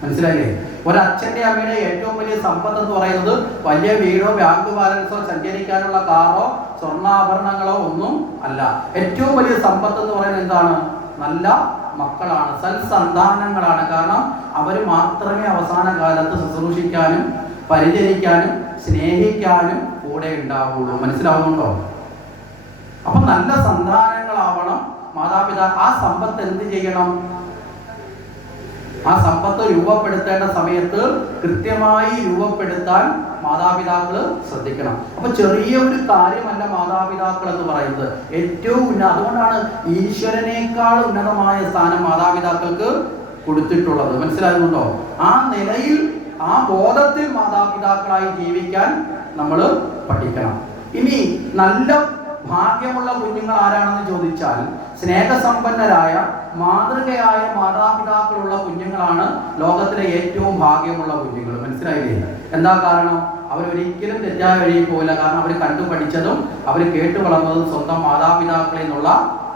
മനസ്സിലായില്ലേ? ഒരച്ഛൻ്റെ അമ്മയുടെ ഏറ്റവും വലിയ സമ്പത്ത് എന്ന് പറയുന്നത് വലിയ വീടോ ബാങ്ക് ബാലൻസോ സഞ്ചരിക്കാനുള്ള കാറോ സ്വർണ്ണാഭരണങ്ങളോ ഒന്നും അല്ല. ഏറ്റവും വലിയ സമ്പത്ത് എന്ന് പറയുന്നത് എന്താണ്? നല്ല മക്കളാണ്, സൽസന്താനങ്ങളാണ്. കാരണം അവർ മാത്രമേ അവസാന കാലത്ത് ശുശ്രൂഷിക്കാനും പരിചരിക്കാനും സ്നേഹിക്കാനും കൂടെ ഉണ്ടാവുള്ളൂ. മനസ്സിലാവുന്നുണ്ടോ? അപ്പൊ നല്ല സന്താനങ്ങളാവണം മാതാപിതാക്കൾ. ആ സമ്പത്ത് എന്ത് ചെയ്യണം? ആ സമ്പത്ത് രൂപപ്പെടുത്തേണ്ട സമയത്ത് കൃത്യമായി രൂപപ്പെടുത്താൻ മാതാപിതാക്കൾ ശ്രദ്ധിക്കണം. അപ്പൊ ചെറിയ ഒരു കാര്യമല്ല മാതാപിതാക്കൾ എന്ന് പറയുന്നത്, ഏറ്റവും അതുകൊണ്ടാണ് ഈശ്വരനേക്കാൾ ഉന്നതമായ സ്ഥാനം മാതാപിതാക്കൾക്ക് കൊടുത്തിട്ടുള്ളത്. മനസ്സിലാകുന്നുണ്ടോ? ആ നിലയിൽ, ആ ബോധത്തിൽ മാതാപിതാക്കളായി ജീവിക്കാൻ നമ്മൾ പഠിക്കണം. ഇനി നല്ല ഭാഗ്യമുള്ള കുഞ്ഞുങ്ങൾ ആരാണെന്ന് ചോദിച്ചാൽ സ്നേഹസമ്പന്നരായ മാതൃകയായ മാതാപിതാക്കളുള്ള കുഞ്ഞുങ്ങളാണ് ലോകത്തിലെ ഏറ്റവും ഭാഗ്യമുള്ള കുഞ്ഞുങ്ങൾ. മനസ്സിലായില്ലേ? എന്താ കാരണം? അവരൊരിക്കലും തെറ്റായ വഴിയിൽ പോയില്ല. കാരണം അവർ കണ്ടു പഠിച്ചതും അവർ കേട്ടു വളർന്നതും സ്വന്തം മാതാപിതാക്കളിൽ നിന്നുള്ള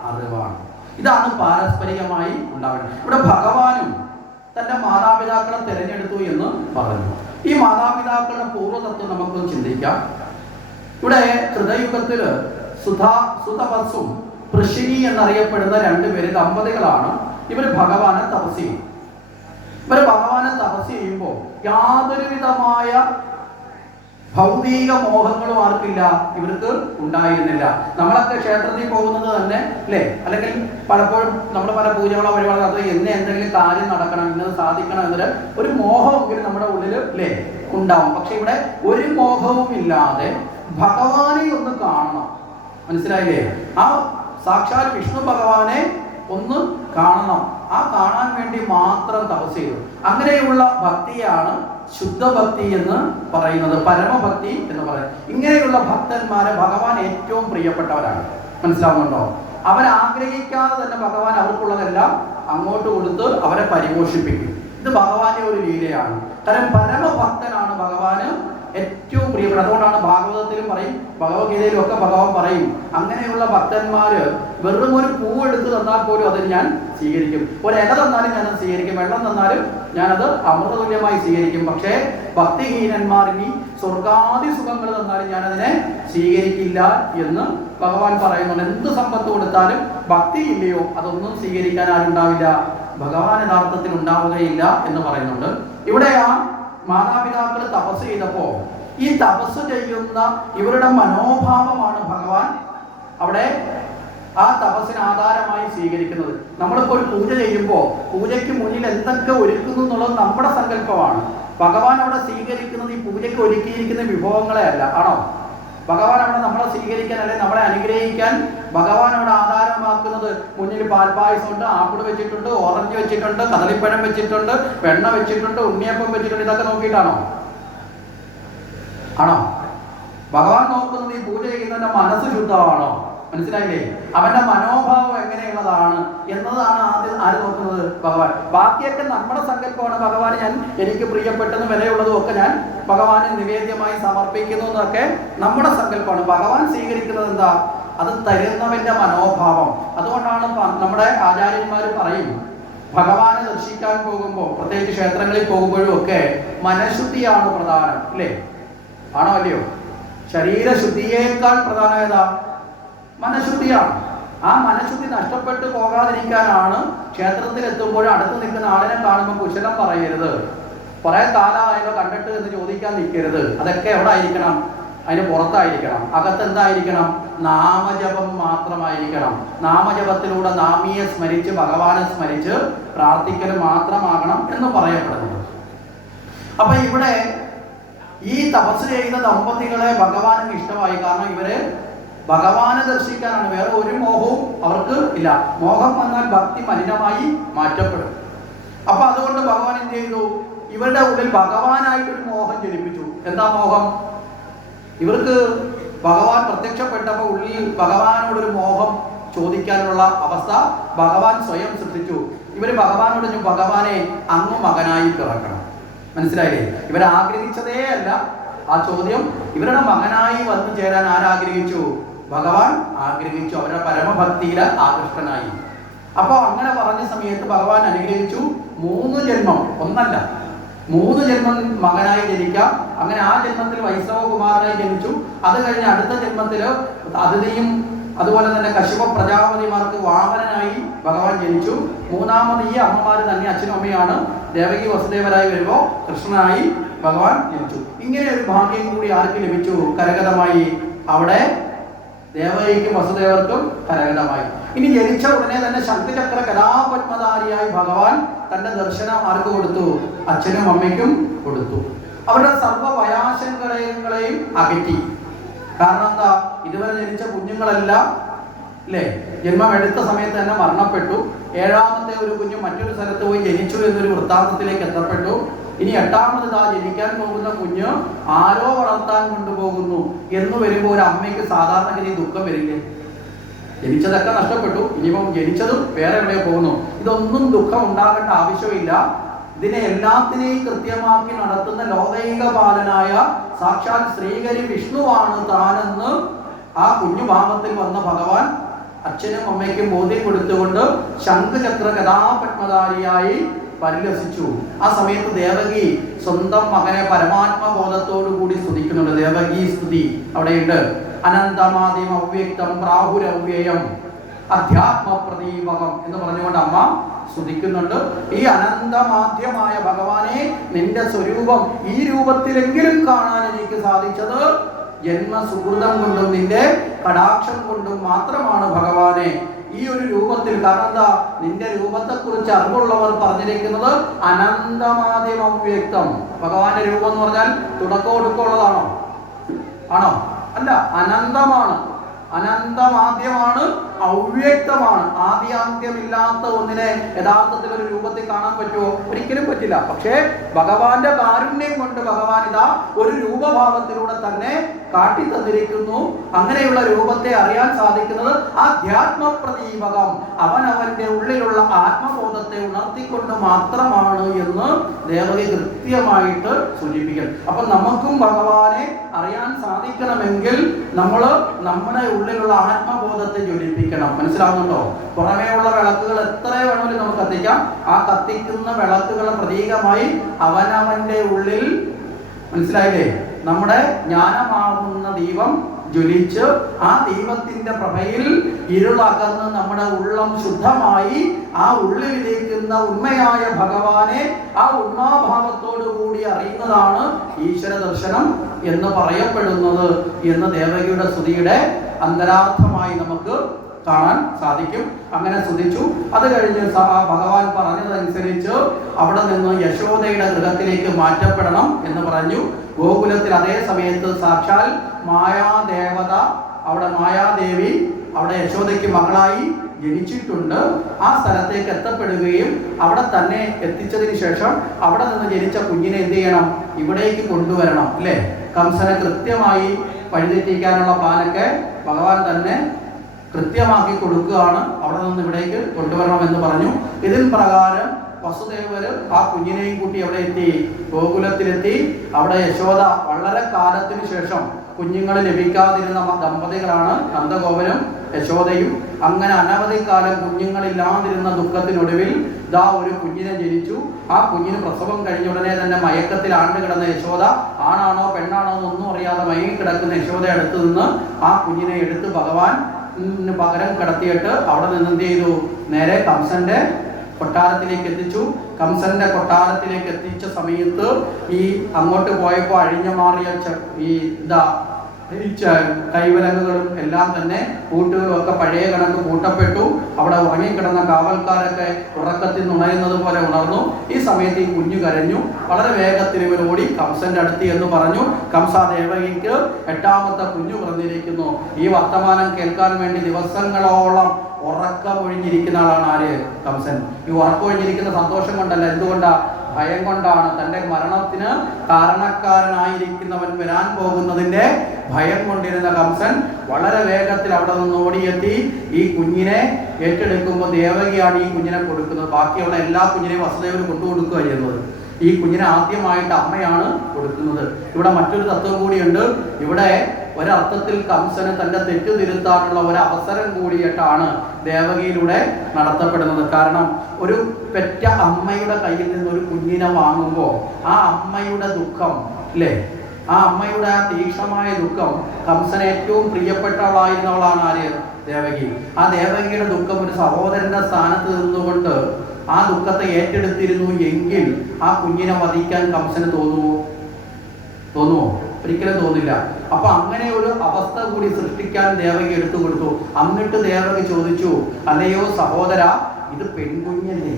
അറിവാണ്. ഇതാണ് പാരസ്പരികമായി ഉണ്ടാവുന്നത്. ഇവിടെ ഭഗവാനും തന്റെ മാതാപിതാക്കളെ തിരഞ്ഞെടുത്തു എന്ന് പറഞ്ഞു. ഈ മാതാപിതാക്കളുടെ പൂർവ്വതത്വം നമുക്ക് ചിന്തിക്കാം. ഇവിടെ കൃതയുഗത്തില് സുതപസ്സും പൃഷിനി എന്നറിയപ്പെടുന്ന രണ്ടുപേര് ദമ്പതികളാണ്. ഇവർ ഭഗവാനെ തപസ് ചെയ്യും. ചെയ്യുമ്പോൾ യാതൊരു വിധമായ ഭൗതിക മോഹങ്ങളും ആർക്കില്ല, ഇവർക്ക് ഉണ്ടായിരുന്നില്ല. നമ്മളൊക്കെ ക്ഷേത്രത്തിൽ പോകുന്നത് തന്നെ അല്ലേ, അല്ലെങ്കിൽ പലപ്പോഴും നമ്മൾ പല പൂജകളോ വഴിപാടോ അത് എന്തെങ്കിലും കാര്യം നടക്കണം, ഇന്നത് സാധിക്കണം എന്നൊരു ഒരു മോഹമെങ്കിലും നമ്മുടെ ഉള്ളിൽ അല്ലേ ഉണ്ടാവും. പക്ഷെ ഇവിടെ ഒരു മോഹവും ഇല്ലാതെ ഭഗവാനെ ഒന്ന് കാണണം. മനസ്സിലായില്ലേ? ആ സാക്ഷാൽ വിഷ്ണു ഭഗവാനെ ഒന്ന് കാണണം. ആ കാണാൻ വേണ്ടി മാത്രം തപസ് ചെയ്തു. അങ്ങനെയുള്ള ഭക്തിയാണ് ശുദ്ധഭക്തി എന്ന് പറയുന്നത്, പരമഭക്തി എന്ന് പറയുന്നത്. ഇങ്ങനെയുള്ള ഭക്തന്മാരെ ഭഗവാൻ ഏറ്റവും പ്രിയപ്പെട്ടവരാണ്. മനസ്സിലാവുന്നുണ്ടോ? അവരാഗ്രഹിക്കാതെ തന്നെ ഭഗവാൻ അവർക്കുള്ളതെല്ലാം അങ്ങോട്ട് കൊടുത്ത് അവരെ പരിപോഷിപ്പിക്കും. ഇത് ഭഗവാന്റെ ഒരു ലീലയാണ്. കാരണം പരമഭക്തനാണ് ഭഗവാന് ഏറ്റവും പ്രിയപ്പെട്ടത്. അതുകൊണ്ടാണ് ഭാഗവതത്തിലും പറയും, ഭഗവത്ഗീതയിലും ഒക്കെ ഭഗവാൻ പറയും, അങ്ങനെയുള്ള ഭക്തന്മാര് വെറും ഒരു പൂവെടുത്ത് തന്നാൽ പോലും അത് ഞാൻ സ്വീകരിക്കും, ഒരു ഇല തന്നാലും ഞാനത് സ്വീകരിക്കും, വെള്ളം തന്നാലും ഞാനത് അമൃതതുല്യമായി സ്വീകരിക്കും. പക്ഷേ ഭക്തിഹീനന്മാർ ഇനി സ്വർഗാദി സുഖങ്ങൾ തന്നാലും ഞാനതിനെ സ്വീകരിക്കില്ല എന്ന് ഭഗവാൻ പറയുന്നുണ്ട്. എന്ത് സമ്പത്ത് കൊടുത്താലും ഭക്തി ഇല്ലയോ അതൊന്നും സ്വീകരിക്കാൻ ആരുണ്ടാവില്ല, ഭഗവാൻ യഥാർത്ഥത്തിൽ ഉണ്ടാവുകയില്ല എന്ന് പറയുന്നുണ്ട്. ഇവിടെ ആ മാതാപിതാക്കൾ തപസ് ചെയ്തപ്പോ ഈ തപസ് ചെയ്യുന്ന ഇവരുടെ മനോഭാവമാണ് ഭഗവാൻ അവിടെ ആ തപസ്സിന് ആധാരമായി സ്വീകരിക്കുന്നത്. നമ്മളിപ്പോൾ ഒരു പൂജ ചെയ്യുമ്പോൾ പൂജയ്ക്ക് മുന്നിൽ എന്തൊക്കെ ഒരുക്കുന്നു എന്നുള്ളത് നമ്മുടെ സങ്കല്പമാണ്. ഭഗവാൻ അവിടെ സ്വീകരിക്കുന്നത് ഈ പൂജയ്ക്ക് ഒരുക്കിയിരിക്കുന്ന വിഭവങ്ങളെ അല്ല. ആണോ? ഭഗവാൻ അവിടെ നമ്മളെ സ്വീകരിക്കാൻ അല്ലെങ്കിൽ നമ്മളെ അനുഗ്രഹിക്കാൻ ഭഗവാൻ അവിടെ ആധാരമാക്കുന്നത് മുന്നിൽ പാൽപ്പായസമുണ്ട്, ആപ്പിൾ വെച്ചിട്ടുണ്ട്, ഓറഞ്ച് വെച്ചിട്ടുണ്ട്, കദളിപ്പഴം വെച്ചിട്ടുണ്ട്, വെണ്ണ വെച്ചിട്ടുണ്ട്, ഉണ്ണിയപ്പം വെച്ചിട്ടുണ്ട്. ഇതൊക്കെ നോക്കിയിട്ടാണോ? ആണോ? ഭഗവാൻ നോക്കുന്നത് ഈ പൂജ ചെയ്യുന്നതിന്റെ മനസ്സ് ശുദ്ധമാണോ? മനസ്സിലായില്ലേ? അവന്റെ മനോഭാവം എങ്ങനെയുള്ളതാണ് എന്നതാണ് ആദ്യം ആര് നോക്കുന്നത്? ഭഗവാൻ. ബാക്കിയൊക്കെ നമ്മുടെ സങ്കല്പമാണ്. ഭഗവാൻ എനിക്ക് പ്രിയപ്പെട്ടതും വിലയുള്ളതും ഒക്കെ ഞാൻ ഭഗവാന് നിവേദ്യമായി സമർപ്പിക്കുന്നു എന്നൊക്കെ നമ്മുടെ സങ്കല്പമാണ്. ഭഗവാൻ സ്വീകരിക്കുന്നത് എന്താ? അത് തരുന്നവന്റെ മനോഭാവം. അതുകൊണ്ടാണ് നമ്മുടെ ആചാര്യന്മാർ പറയും, ഭഗവാനെ ദർശിക്കാൻ പോകുമ്പോൾ പ്രത്യേകിച്ച് ക്ഷേത്രങ്ങളിൽ പോകുമ്പോഴും ഒക്കെ മനഃശുദ്ധിയാണ് പ്രധാനം. ഇല്ലേ? ആണോ അല്ലയോ? ശരീരശുദ്ധിയേക്കാൾ പ്രധാനം ഏതാ? മനഃശുദ്ധിയാണ്. ആ മനഃശുദ്ധി നഷ്ടപ്പെട്ടു പോകാതിരിക്കാനാണ് ക്ഷേത്രത്തിൽ എത്തുമ്പോൾ അടുത്ത് നിൽക്കുന്ന ആളിനെ കാണുമ്പോൾ കുശലം പറയരുത്, കുറെ കാലമായല്ലോ കണ്ടിട്ട് എന്ന് ചോദിക്കാൻ നിൽക്കരുത്. അതൊക്കെ എവിടെ ആയിരിക്കണം? അതിന് പുറത്തായിരിക്കണം. അകത്ത് എന്തായിരിക്കണം? നാമജപം മാത്രമായിരിക്കണം. നാമജപത്തിലൂടെ നാമിയെ സ്മരിച്ച് ഭഗവാനെ സ്മരിച്ച് പ്രാർത്ഥിക്കൽ മാത്രമാകണം എന്ന് പറയപ്പെടുന്നത്. അപ്പൊ ഇവിടെ ഈ തപസ് ചെയ്ത ദമ്പതികളെ ഭഗവാന് ഇഷ്ടമായി. കാരണം ഇവര് ഭഗവാനെ ദർശിക്കാനാണ്, വേറെ ഒരു മോഹവും അവർക്ക് ഇല്ല. മോഹം വന്നാൽ ഭക്തി മലിനമായി മാറ്റപ്പെടും. അപ്പൊ അതുകൊണ്ട് ഭഗവാൻ എന്ത് ചെയ്തു? ഇവരുടെ ഉള്ളിൽ ഭഗവാനായിട്ടൊരു മോഹം ജനിപ്പിച്ചു. എന്താ മോഹം? ഇവർക്ക് ഭഗവാൻ പ്രത്യക്ഷപ്പെട്ടപ്പോൾ ഉള്ളിൽ ഭഗവാനോടൊരു മോഹം ചോദിക്കാനുള്ള അവസ്ഥ ഭഗവാൻ സ്വയം സൃഷ്ടിച്ചു. ഇവര് ഭഗവാനോട് പറഞ്ഞു, ഭഗവാനെ അങ്ങ് മകനായി പിറക്കണം. മനസ്സിലായില്ലേ? ഇവരാഗ്രഹിച്ചതേ അല്ല ആ ചോദ്യം. ഇവരുടെ മകനായി വന്നു ചേരാൻ ആരാഗ്രഹിച്ചു? ഭഗവാൻ ആഗ്രഹിച്ചു. അവരുടെ പരമഭക്തിയിൽ ആകൃഷ്ടനായി. അപ്പൊ അങ്ങനെ പറഞ്ഞ സമയത്ത് ഭഗവാൻ അനുഗ്രഹിച്ചു 3 ജന്മം, ഒന്നല്ല 3 ജന്മം മകനായി ജനിക്കാം. അങ്ങനെ ആ ജന്മത്തിൽ വൈഷ്ണവകുമാരനായി ജനിച്ചു. അത് കഴിഞ്ഞ് അടുത്ത ജന്മത്തില് അതിഥിയും അതുപോലെ തന്നെ കശ്യപ പ്രജാപതിമാർക്ക് വാമനനായി ഭഗവാൻ ജനിച്ചു. മൂന്നാമത് ഈ അമ്മമാര് തന്നെ അച്ഛനും അമ്മയാണ് ദേവകി വസുദേവരായി വരുമ്പോൾ കൃഷ്ണനായി ഭഗവാൻ ജനിച്ചു. ഇങ്ങനെ ഒരു ഭാഗ്യം കൂടി ആർക്ക് ലഭിച്ചു? കരഗതമായി. അവിടെ ദേവകിക്കും വസുദേവർക്കും കരഗതമായി. ഇനി ജനിച്ച ഉടനെ തന്നെ ശക്തിചക്ര കലാപത്മധാരിയായി ഭഗവാൻ തന്റെ ദർശനം ആർക്ക് കൊടുത്തു? അച്ഛനും അമ്മയ്ക്കും കൊടുത്തു. അവരുടെ സർവ്വ ഭയാശങ്കകളെയും അകറ്റി. കാരണം എന്താ? ഇതുവരെ ജനിച്ച കുഞ്ഞുങ്ങളെല്ലാം അല്ലേ ജന്മം എടുത്ത സമയത്ത് തന്നെ മരണപ്പെട്ടു. 7ാമത്തെ ഒരു കുഞ്ഞ് മറ്റൊരു സ്ഥലത്ത് പോയി ജനിച്ചു എന്നൊരു വൃത്താന്തത്തിലേക്ക് എത്തപ്പെട്ടു. ഇനി എട്ടാമത് ഇതാ ജനിക്കാൻ പോകുന്ന കുഞ്ഞ് ആരോ വളർത്താൻ കൊണ്ടുപോകുന്നു എന്ന് വരുമ്പോൾ ഒരു അമ്മയ്ക്ക് സാധാരണഗതി ദുഃഖം വരില്ലേ? ജനിച്ചതൊക്കെ നഷ്ടപ്പെട്ടു, ഇനിയിപ്പം ജനിച്ചതും വേറെ എവിടെ പോകുന്നു. ഇതൊന്നും ദുഃഖം ഉണ്ടാകേണ്ട ആവശ്യമില്ല. ഇതിനെ എല്ലാത്തിനെയും കൃത്യമാക്കി നടത്തുന്ന ലോകൈക ബാലനായ സാക്ഷാൽ ശ്രീഹരി വിഷ്ണുവാണ് താനെന്ന് ആ കുഞ്ഞു ഭാഗത്തിൽ വന്ന ഭഗവാൻ അച്ഛനും അമ്മയ്ക്കും ബോധ്യം കൊടുത്തുകൊണ്ട് ശംഖചക്ര ഗദാപത്മധാരിയായി പരിലസിച്ചു. ആ സമയത്ത് ദേവകി സ്വന്തം മകനെ പരമാത്മബോധത്തോടു കൂടി സ്തുതിക്കുന്നുണ്ട്. ദേവകി സ്തുതി അവിടെയുണ്ട്. അനന്തമാദിം അവ്യക്തം പ്രാഹുരവ്യയം അധ്യാത്മ പ്രദീപകം എന്ന് പറഞ്ഞുകൊണ്ട് അമ്മ സ്തുതിക്കുന്നുണ്ട്. ഈ അനന്തമാധ്യമായ ഭഗവാനെ, നിന്റെ സ്വരൂപം ഈ രൂപത്തിലെങ്കിലും കാണാൻ എനിക്ക് സാധിച്ചത് ജന്മസുഹൃതം കൊണ്ടും നിന്റെ കടാക്ഷം കൊണ്ടും മാത്രമാണ് ഭഗവാനെ. ഈ ഒരു രൂപത്തിൽ, കാരണം എന്താ, നിന്റെ രൂപത്തെക്കുറിച്ച് അറിവുള്ളവർ പറഞ്ഞിരിക്കുന്നത് അനന്തമാദ്യം അവ്യക്തം. ഭഗവാന്റെ രൂപം എന്ന് പറഞ്ഞാൽ തുടക്കം ഒടുക്കമുള്ളതാണോ? ആണോ? അല്ല, അനന്തമാണ്, അനന്തമാദ്യമാണ്, അവ്യക്തമാണ്. ആദ്യാന്ത്യമില്ലാത്ത ഒന്നിനെ യഥാർത്ഥത്തിൽ ഒരു രൂപത്തിൽ കാണാൻ പറ്റുമോ? ഒരിക്കലും പറ്റില്ല. പക്ഷേ ഭഗവാന്റെ കാരുണ്യം കൊണ്ട് ഭഗവാൻ ഇതാ ഒരു രൂപഭാവത്തിലൂടെ തന്നെ കാട്ടിത്തന്നിരിക്കുന്നു. അങ്ങനെയുള്ള രൂപത്തെ അറിയാൻ സാധിക്കുന്നത് ആധ്യാത്മ പ്രദീപകം, അവനവന്റെ ഉള്ളിലുള്ള ആത്മബോധത്തെ ഉണർത്തിക്കൊണ്ട് മാത്രമാണ് എന്ന് ദേവകി കൃത്യമായിട്ട് സൂചിപ്പിക്കും. അപ്പൊ നമുക്കും ഭഗവാനെ അറിയാൻ സാധിക്കണമെങ്കിൽ നമ്മൾ നമ്മുടെ ഉള്ളിലുള്ള ആത്മബോധത്തെ ജ്വലിപ്പിക്കണം. മനസ്സിലാവുന്നുണ്ടോ? പുറമേയുള്ള വിളക്കുകൾ എത്ര വേണമെങ്കിലും നമുക്ക് കത്തിക്കാം. ആ കത്തിക്കുന്ന വിളക്കുകളുടെ പ്രതീകമായി അവനവന്റെ ഉള്ളിൽ, മനസ്സിലായില്ലേ, നമ്മുടെ ജ്ഞാനമാകുന്ന ദീപം ജ്വലിച്ച് ആ ദീപത്തിന്റെ പ്രഭയിൽ ഇരുളകന്ന് നമ്മുടെ ഉള്ളം ശുദ്ധമായി ആ ഉള്ളിലിരിക്കുന്ന ഉണ്മയായ ഭഗവാനെ ആ ഉണ്മാഭാവത്തോടു കൂടി അറിയുന്നതാണ് ഈശ്വര ദർശനം എന്ന് പറയപ്പെടുന്നത് എന്ന് ദേവകിയുടെ സ്തുതിയുടെ അന്തരാർത്ഥമായി നമുക്ക് കാണാൻ സാധിക്കും. അങ്ങനെ സ്തുതിച്ചു. അത് കഴിഞ്ഞ് ഭഗവാൻ പറഞ്ഞതനുസരിച്ച് അവിടെ നിന്ന് യശോദയുടെ ഗൃഹത്തിലേക്ക് മാറ്റപ്പെടണം എന്ന് പറഞ്ഞു. ഗോകുലത്തിൽ അതേ സമയത്ത് സാക്ഷാൽ മായാദേവത, അവിടെ മായാദേവി അവിടെ യശോദയ്ക്ക് മകളായി ജനിച്ചിട്ടുണ്ട്. ആ സ്ഥലത്തേക്ക് എത്തപ്പെടുകയും അവിടെ തന്നെ എത്തിച്ചതിന് ശേഷം അവിടെ നിന്ന് ജനിച്ച കുഞ്ഞിനെ എന്ത് ചെയ്യണം? ഇവിടേക്ക് കൊണ്ടുവരണം, അല്ലേ? കംസനെ കൃത്യമായി വഴിതെറ്റിക്കാനുള്ള പ്ലാനൊക്കെ ഭഗവാൻ തന്നെ കൃത്യമാക്കി കൊടുക്കുകയാണ്. അവിടെ നിന്ന് ഇവിടേക്ക് കൊണ്ടുവരണമെന്ന് പറഞ്ഞു. ഇതിൻ പ്രകാരം വസുദേവര് ആ കുഞ്ഞിനെയും കൂട്ടി അവിടെ എത്തി, ഗോകുലത്തിലെത്തി. അവിടെ യശോദ വളരെ കാലത്തിന് ശേഷം കുഞ്ഞുങ്ങൾ ലഭിക്കാതിരുന്ന ദമ്പതികളാണ് നന്ദഗോപനും യശോദയും. അങ്ങനെ അനവധി കാലം കുഞ്ഞുങ്ങളില്ലാതിരുന്ന ദുഃഖത്തിനൊടുവിൽ ദാ ഒരു കുഞ്ഞിനെ ജനിച്ചു. ആ കുഞ്ഞിന് പ്രസവം കഴിഞ്ഞ ഉടനെ തന്നെ മയക്കത്തിൽ ആണ്ട് കിടന്ന യശോദ, ആണാണോ പെണ്ണാണോ എന്നൊന്നും അറിയാതെ മയങ്ങിക്കിടക്കുന്ന യശോദ അടുത്ത് നിന്ന് ആ കുഞ്ഞിനെ എടുത്ത് ഭഗവാൻ പകരം കിടത്തിയിട്ട് അവിടെ നിന്ന് എന്ത് ചെയ്തു? നേരെ കംസന്റെ കൊട്ടാരത്തിലേക്ക് എത്തിച്ചു. കംസന്റെ കൊട്ടാരത്തിലേക്ക് എത്തിച്ച സമയത്ത് ഈ അങ്ങോട്ട് പോയപ്പോൾ അഴിഞ്ഞു മാറിയ ഈ കൈവലങ്ങുകളും എല്ലാം തന്നെ കൂട്ടുകളും ഒക്കെ പഴയ കണക്ക് കൂട്ടപ്പെട്ടു. അവിടെ ഉറങ്ങിക്കിടന്ന കാവൽക്കാരൊക്കെ ഉറക്കത്തിൽ ഉണരുന്നത് പോലെ ഉണർന്നു. ഈ സമയത്ത് ഈ കുഞ്ഞു കരഞ്ഞു. വളരെ വേഗത്തിൽ ഇവർ ഓടി കംസന്റെ അടുത്ത് എന്ന് പറഞ്ഞു, കംസ, ദേവകിക്ക് എട്ടാമത്തെ കുഞ്ഞു പിറന്നിരിക്കുന്നു. ഈ വർത്തമാനം കേൾക്കാൻ വേണ്ടി ദിവസങ്ങളോളം ഉറക്കമൊഴിഞ്ഞിരിക്കുന്ന ആളാണ് ആര്? കംസൻ. ഈ ഉറക്കമൊഴിഞ്ഞിരിക്കുന്ന സന്തോഷം കൊണ്ടല്ല, എന്തുകൊണ്ടാ? ഭയം കൊണ്ടാണ്. തൻ്റെ മരണത്തിന് കാരണക്കാരനായിരിക്കുന്നവൻ വരാൻ പോകുന്നതിൻ്റെ ഭയം കൊണ്ടിരുന്ന കംസൻ വളരെ വേഗത്തിൽ അവിടെ നിന്ന് ഓടിയെത്തി ഈ കുഞ്ഞിനെ ഏറ്റെടുക്കുമ്പോൾ ദേവകിയാണ് ഈ കുഞ്ഞിനെ കൊടുക്കുന്നത്. ബാക്കിയുള്ള എല്ലാ കുഞ്ഞിനെയും വസുദേവന് കൊണ്ടുകൊടുക്കുക ചെയ്യുന്നത്. ഈ കുഞ്ഞിനെ ആദ്യമായിട്ട് അമ്മയാണ് കൊടുക്കുന്നത്. ഇവിടെ മറ്റൊരു തത്വം കൂടിയുണ്ട്. ഇവിടെ ഒരർത്ഥത്തിൽ കംസന് തൻ്റെ തെറ്റു തിരുത്താനുള്ള ഒരു അവസരം കൂടിയിട്ടാണ് ദേവകിയിലൂടെ നടത്തപ്പെടുന്നത്. കാരണം ഒരു പെറ്റ അമ്മയുടെ കയ്യിൽ നിന്ന് ഒരു കുഞ്ഞിനെ വാങ്ങുമ്പോൾ ആ അമ്മയുടെ ദുഃഖം, അല്ലേ, ആ അമ്മയുടെ ആ തീക്ഷണമായ ദുഃഖം കംസന് ഏറ്റവും പ്രിയപ്പെട്ടവളായിരുന്നവളാണ് ആര്? ദേവകി. ആ ദേവകിയുടെ ദുഃഖം ഒരു സഹോദരന്റെ സ്ഥാനത്ത് നിന്നുകൊണ്ട് ആ ദുഃഖത്തെ ഏറ്റെടുത്തിരുന്നു എങ്കിൽ ആ കുഞ്ഞിനെ വധിക്കാൻ കംസന് തോന്നുമോ? ഒരിക്കലും തോന്നില്ല. അപ്പൊ അങ്ങനെ ഒരു അവസ്ഥ കൂടി സൃഷ്ടിക്കാൻ ദേവകി എടുത്തു കൊടുത്തു. എന്നിട്ട് ദേവകി ചോദിച്ചു, അല്ലയോ സഹോദര, ഇത് പെൺകുഞ്ഞല്ലേ,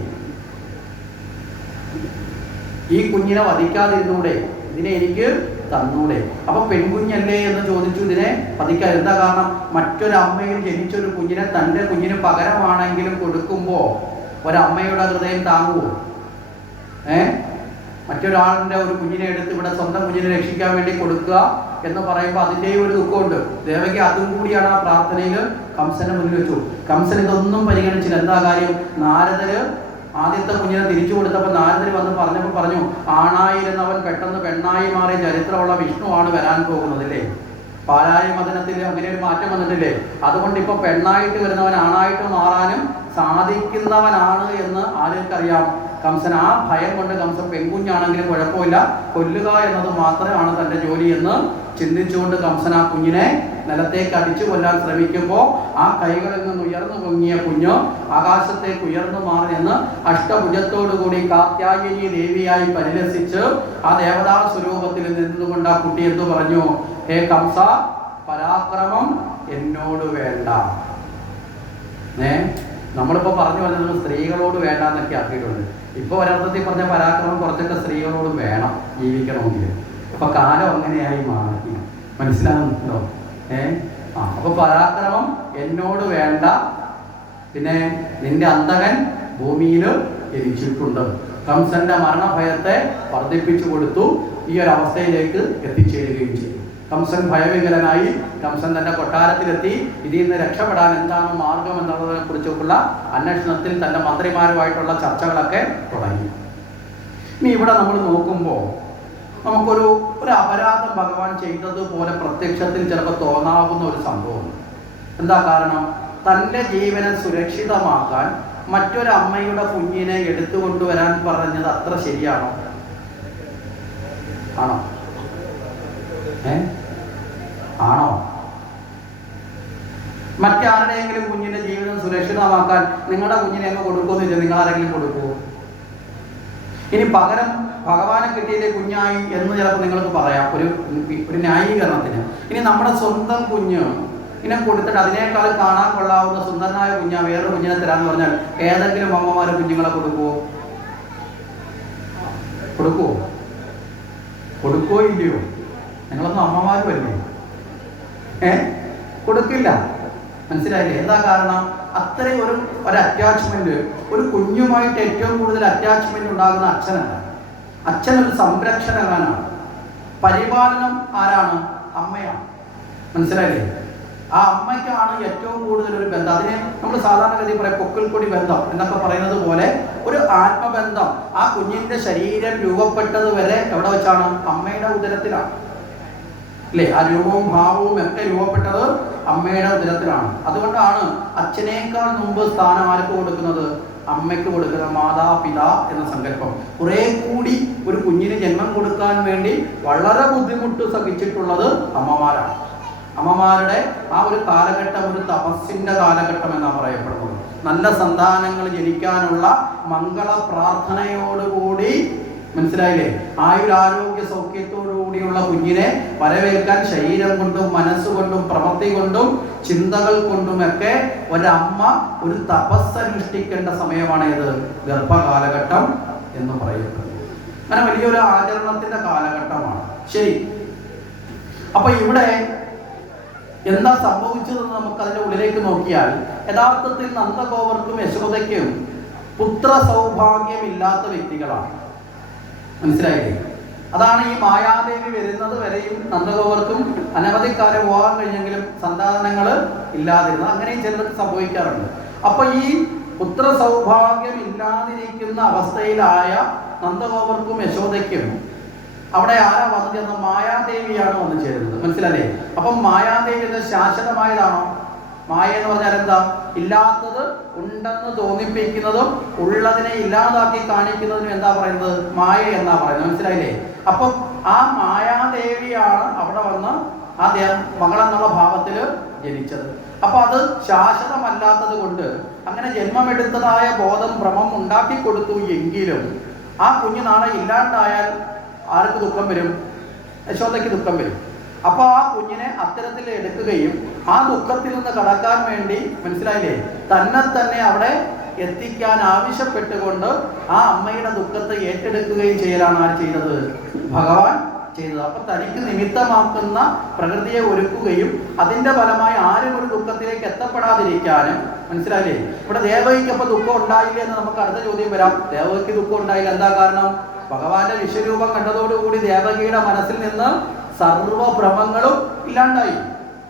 ഈ കുഞ്ഞിനെ വധിക്കാതിരുന്നൂടെ? ഇതിനെ എനിക്ക് തന്നൂടെ? അപ്പൊ പെൺകുഞ്ഞല്ലേ എന്ന് ചോദിച്ചു. ഇതിനെ വധിക്കാൻ എന്താ കാരണം? മറ്റൊരമ്മയിൽ ജനിച്ചൊരു കുഞ്ഞിനെ തൻ്റെ കുഞ്ഞിന് പകരമാണെങ്കിലും കൊടുക്കുമ്പോ ഒരമ്മയുടെ ഹൃദയം താങ്ങുമോ? മറ്റൊരാളിൻ്റെ ഒരു കുഞ്ഞിനെ എടുത്ത് ഇവിടെ സ്വന്തം കുഞ്ഞിനെ രക്ഷിക്കാൻ വേണ്ടി കൊടുക്കുക എന്ന് പറയുമ്പോൾ അതിൻ്റെയും ഒരു ദുഃഖമുണ്ട്. ദേവകി അതും കൂടിയാണ് ആ പ്രാർത്ഥനയിൽ കംസനെ മുന്നിൽ വെച്ചു. കംസൻ ഇതൊന്നും പരിഗണിച്ചില്ല. എന്താ കാര്യം? നാരദര് ആദ്യത്തെ കുഞ്ഞിനെ തിരിച്ചു കൊടുത്തപ്പോൾ നാരദര് വന്ന് പറഞ്ഞപ്പോൾ പറഞ്ഞു, ആണായിരുന്നവൻ പെട്ടെന്ന് പെണ്ണായി മാറിയ ചരിത്രമുള്ള വിഷ്ണുവാണ് വരാൻ പോകുന്നത് അല്ലേ? പാലാഴി മദനത്തിൽ അങ്ങനെ ഒരു മാറ്റം വന്നിട്ടില്ലേ? അതുകൊണ്ട് ഇപ്പോൾ പെണ്ണായിട്ട് വരുന്നവൻ ആണായിട്ട് മാറാനും സാധിക്കുന്നവനാണ് എന്ന് ആർക്കറിയാം? കംസൻ. ആ ഭയം കൊണ്ട് കംസൻ പെൺകുഞ്ഞാണെങ്കിലും കുഴപ്പമില്ല, കൊല്ലുക എന്നത് മാത്രമാണ് തൻ്റെ ജോലി എന്ന് ചിന്തിച്ചുകൊണ്ട് കംസൻ ആ കുഞ്ഞിനെ നിലത്തേക്ക് അടിച്ചു കൊല്ലാൻ ശ്രമിക്കുമ്പോൾ ആ കൈകളിൽ നിന്ന് ഉയർന്നു പൊങ്ങിയ കുഞ്ഞ് ആകാശത്തേക്ക് ഉയർന്നു മാറി നിന്ന് അഷ്ടഭുജത്തോടുകൂടി കാത്യായനി ദേവിയായി പരിലസിച്ച് ആ ദേവതാ സ്വരൂപത്തിൽ നിന്നുകൊണ്ട് ആ കുട്ടി എന്തു പറഞ്ഞു? ഹേ കംസ, പരാക്രമം എന്നോട് വേണ്ട. നമ്മളിപ്പോൾ പറഞ്ഞു പറഞ്ഞത് സ്ത്രീകളോട് വേണ്ട എന്നൊക്കെ ആക്കിയിട്ടുണ്ട്. ഇപ്പോൾ ഒരർത്ഥത്തിൽ പറഞ്ഞ പരാക്രമം കുറച്ചൊക്കെ സ്ത്രീകളോട് വേണം ജീവിക്കണമെങ്കിൽ. അപ്പൊ കാലം അങ്ങനെയായി മാറി. മനസ്സിലാകുന്നുണ്ടോ? അപ്പൊ പരാക്രമം എന്നോട് വേണ്ട. പിന്നെ നിന്റെ അന്തകൻ ഭൂമിയിൽ എരിച്ചിട്ടുണ്ട്. കംസന്റെ മരണഭയത്തെ വർദ്ധിപ്പിച്ചു കൊടുത്തു. ഈ ഒരു അവസ്ഥയിലേക്ക് എത്തിച്ചേരുകയും ചെയ്തു. കംസൻ ഭയവികലനായി. കംസൻ തന്റെ കൊട്ടാരത്തിലെത്തി. ഇതിൽ നിന്ന് രക്ഷപ്പെടാൻ എന്താണ് മാർഗം എന്നുള്ളതിനെ കുറിച്ചുള്ള അന്വേഷണത്തിൽ തന്റെ മന്ത്രിമാരുമായിട്ടുള്ള ചർച്ചകളൊക്കെ തുടങ്ങി. ഇനി ഇവിടെ നമ്മൾ നോക്കുമ്പോൾ നമുക്കൊരു അപരാധം ഭഗവാൻ ചെയ്തതുപോലെ പ്രത്യക്ഷത്തിൽ ചിലപ്പോൾ തോന്നാവുന്ന ഒരു സംഭവം. എന്താ കാരണം? തൻ്റെ ജീവനെ സുരക്ഷിതമാക്കാൻ മറ്റൊരമ്മയുടെ കുഞ്ഞിനെ എടുത്തുകൊണ്ടുവരാൻ പറഞ്ഞത് അത്ര ശരിയാണോ? ആണോ? ആണോ? മറ്റാരുടെയെങ്കിലും കുഞ്ഞിന്റെ ജീവിതം സുരക്ഷിതമാക്കാൻ നിങ്ങളുടെ കുഞ്ഞിനെ അങ്ങ് കൊടുക്കുമെന്ന് വെച്ചാൽ നിങ്ങൾ ആരെങ്കിലും കൊടുക്കുമോ? ഇനി പകരം ഭഗവാനെ കിട്ടിയില്ലേ കുഞ്ഞായി എന്ന് ചിലപ്പോൾ നിങ്ങൾക്ക് പറയാം, ഒരു ന്യായീകരണത്തിന്. ഇനി നമ്മുടെ സ്വന്തം കുഞ്ഞ് ഇതിനെ കൊടുത്തിട്ട് അതിനേക്കാൾ കാണാൻ കൊള്ളാവുന്ന സുന്ദരനായ കുഞ്ഞാ വേറൊരു കുഞ്ഞിനെ തരാന്ന് പറഞ്ഞാൽ ഏതെങ്കിലും അമ്മമാരെ കുഞ്ഞുങ്ങളെ കൊടുക്കുവോ? കൊടുക്കുവോ ഇല്ലയോ? നിങ്ങളൊന്നും അമ്മമാരും അല്ലേ? കൊടുക്കില്ല. മനസ്സിലായില്ലേ? എന്താ കാരണം? അത്രയും ഒരു അറ്റാച്ച്മെന്റ്, ഒരു കുഞ്ഞുമായിട്ട് ഏറ്റവും കൂടുതൽ അറ്റാച്ച്മെന്റ് ഉണ്ടാകുന്ന അച്ഛനാണ്. അച്ഛനൊരു സംരക്ഷകനാണ്. പരിപാലനം ആരാണ്? അമ്മയാണ്. മനസ്സിലായില്ലേ? ആ അമ്മയ്ക്കാണ് ഏറ്റവും കൂടുതൽ ഒരു ബന്ധം. അതിനെ നമ്മൾ സാധാരണഗതി പറയാം പൊക്കിൾക്കൊടി ബന്ധം എന്നൊക്കെ പറയുന്നത് പോലെ ഒരു ആത്മബന്ധം. ആ കുഞ്ഞിന്റെ ശരീരം രൂപപ്പെട്ടത് വരെ എവിടെ വെച്ചാണ്? അമ്മയുടെ ഉദരത്തിലാണ് അല്ലേ? ആ രൂപവും ഭാവവും ഒക്കെ രൂപപ്പെട്ടത് അമ്മയുടെ ഉദരത്തിലാണ്. അതുകൊണ്ടാണ് അച്ഛനേക്കാൾ മുമ്പ് സ്ഥാനം ആർക്ക് കൊടുക്കുന്നത്? അമ്മയ്ക്ക് കൊടുക്കുന്ന മാതാപിതാ എന്ന സങ്കല്പം. കുറെ കൂടി ഒരു കുഞ്ഞിന് ജന്മം കൊടുക്കാൻ വേണ്ടി വളരെ ബുദ്ധിമുട്ട് സഹിച്ചിട്ടുള്ളത് അമ്മമാരാണ്. അമ്മമാരുടെ ആ ഒരു കാലഘട്ടം ഒരു തപസ്സിന്റെ കാലഘട്ടം എന്നാണ് പറയപ്പെടുന്നത്. നല്ല സന്താനങ്ങൾ ജനിക്കാനുള്ള മംഗള പ്രാർത്ഥനയോടുകൂടി, മനസ്സിലായില്ലേ, ആയുരാരോഗ്യ സൗഖ്യത്തോടുകൂടിയുള്ള കുഞ്ഞിനെ വരവേൽക്കാൻ ശരീരം കൊണ്ടും മനസ്സുകൊണ്ടും പ്രവൃത്തി കൊണ്ടും ചിന്തകൾ കൊണ്ടുമൊക്കെ ഒരമ്മ ഒരു തപസ്സനുഷ്ഠിക്കേണ്ട സമയമാണ് ഇത് ഗർഭകാലഘട്ടം എന്ന് പറയപ്പെടുന്നത്. അങ്ങനെ വലിയൊരു ആചരണത്തിന്റെ കാലഘട്ടമാണ്. ശരി, അപ്പൊ ഇവിടെ എന്താ സംഭവിച്ചതെന്ന് നമുക്ക് അതിന്റെ ഉള്ളിലേക്ക് നോക്കിയാൽ യഥാർത്ഥത്തിൽ നന്ദഗോവർക്കും യശോദയ്ക്കും പുത്ര സൗഭാഗ്യമില്ലാത്ത വ്യക്തികളാണ്. മനസ്സിലായില്ലേ? അതാണ് ഈ മായാദേവി വരുന്നത് വരെയും നന്ദഗോവർക്കും അനവധിക്കാലം പോകാൻ കഴിഞ്ഞെങ്കിലും സന്താനങ്ങൾ ഇല്ലാതിരുന്നത്. അങ്ങനെയും ചിലർക്ക് സംഭവിക്കാറുണ്ട്. അപ്പൊ ഈ പുത്ര സൗഭാഗ്യം ഇല്ലാതിരിക്കുന്ന അവസ്ഥയിലായ നന്ദഗോവർക്കും യശോദയ്ക്കും അവിടെ ആരാ വന്നു ചേർന്ന? മായാദേവിയാണ് വന്നു ചേരുന്നത്. മനസ്സിലല്ലേ? അപ്പം മായാദേവി എന്നത് ശാശ്വതമായതാണോ? മായ എന്ന് പറഞ്ഞാൽ എന്താ? ഇല്ലാത്തത് ഉണ്ടെന്ന് തോന്നിപ്പിക്കുന്നതും ഉള്ളതിനെ ഇല്ലാതാക്കി കാണിക്കുന്നതിനും എന്താ പറയുന്നത്? മായ എന്നാ പറയുന്നത്. മനസ്സിലായില്ലേ? അപ്പം ആ മായാദേവിയാണ് അവിടെ വന്ന് ആ മകളെന്നുള്ള ഭാവത്തിൽ ജനിച്ചത്. അപ്പൊ അത് ശാശ്വതമല്ലാത്തത് കൊണ്ട് അങ്ങനെ ജന്മമെടുത്തതായ ബോധം ഭ്രമം ഉണ്ടാക്കി കൊടുത്തു എങ്കിലും ആ കുഞ്ഞു നാളെ ഇല്ലാണ്ടായാൽ ആർക്ക് ദുഃഖം വരും? യശോദയ്ക്ക് ദുഃഖം വരും. അപ്പൊ ആ കുഞ്ഞിനെ അത്തരത്തിൽ എടുക്കുകയും ആ ദുഃഖത്തിൽ നിന്ന് കടക്കാൻ വേണ്ടി, മനസ്സിലായില്ലേ, തന്നെ അവിടെ എത്തിക്കാൻ ആവശ്യപ്പെട്ടുകൊണ്ട് ആ അമ്മയുടെ ദുഃഖത്തെ ഏറ്റെടുക്കുകയും ചെയ്യലാണ് ആര് ചെയ്തത്? ഭഗവാൻ ചെയ്തത്. അപ്പൊ തനിക്ക് നിമിത്തമാക്കുന്ന പ്രകൃതിയെ ഒരുക്കുകയും അതിന്റെ ഫലമായി ആരും ഒരു ദുഃഖത്തിലേക്ക് എത്തപ്പെടാതിരിക്കാനും, മനസ്സിലായില്ലേ? ഇവിടെ ദേവകിക്ക് അപ്പൊ ദുഃഖം ഉണ്ടായില്ല എന്ന് നമുക്ക് അടുത്ത ചോദ്യം വരാം. ദേവകിക്ക് ദുഃഖം ഉണ്ടായില്ല, എന്താ കാരണം? ഭഗവാന്റെ വിശ്വരൂപം കണ്ടതോടുകൂടി ദേവകിയുടെ മനസ്സിൽ നിന്ന് സർവഭ്രമങ്ങളും ഇല്ലാണ്ടായി.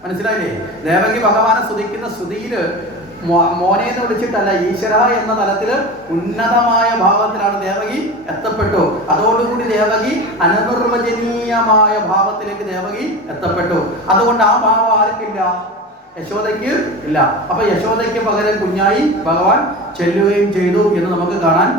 മനസ്സിലായില്ലേ? ദേവകി ഭഗവാനെ സ്തുതിക്കുന്ന സ്തുതിയില് മോനെ എന്ന് വിളിച്ചിട്ടല്ല, ഈശ്വര എന്ന തലത്തില് ഉന്നതമായ ഭാവത്തിലാണ് ദേവകി എത്തപ്പെട്ടു. അതോടുകൂടി ദേവകി അനനിർവചനീയമായ ഭാവത്തിലേക്ക് ദേവകി എത്തപ്പെട്ടു. അതുകൊണ്ട് ആ ഭാവം ആർക്കില്ല? യശോദയ്ക്ക് ഇല്ല. അപ്പൊ യശോദയ്ക്ക് പകരം കുഞ്ഞായി ഭഗവാൻ ചെല്ലുകയും ചെയ്തു എന്ന് നമുക്ക് കാണാൻ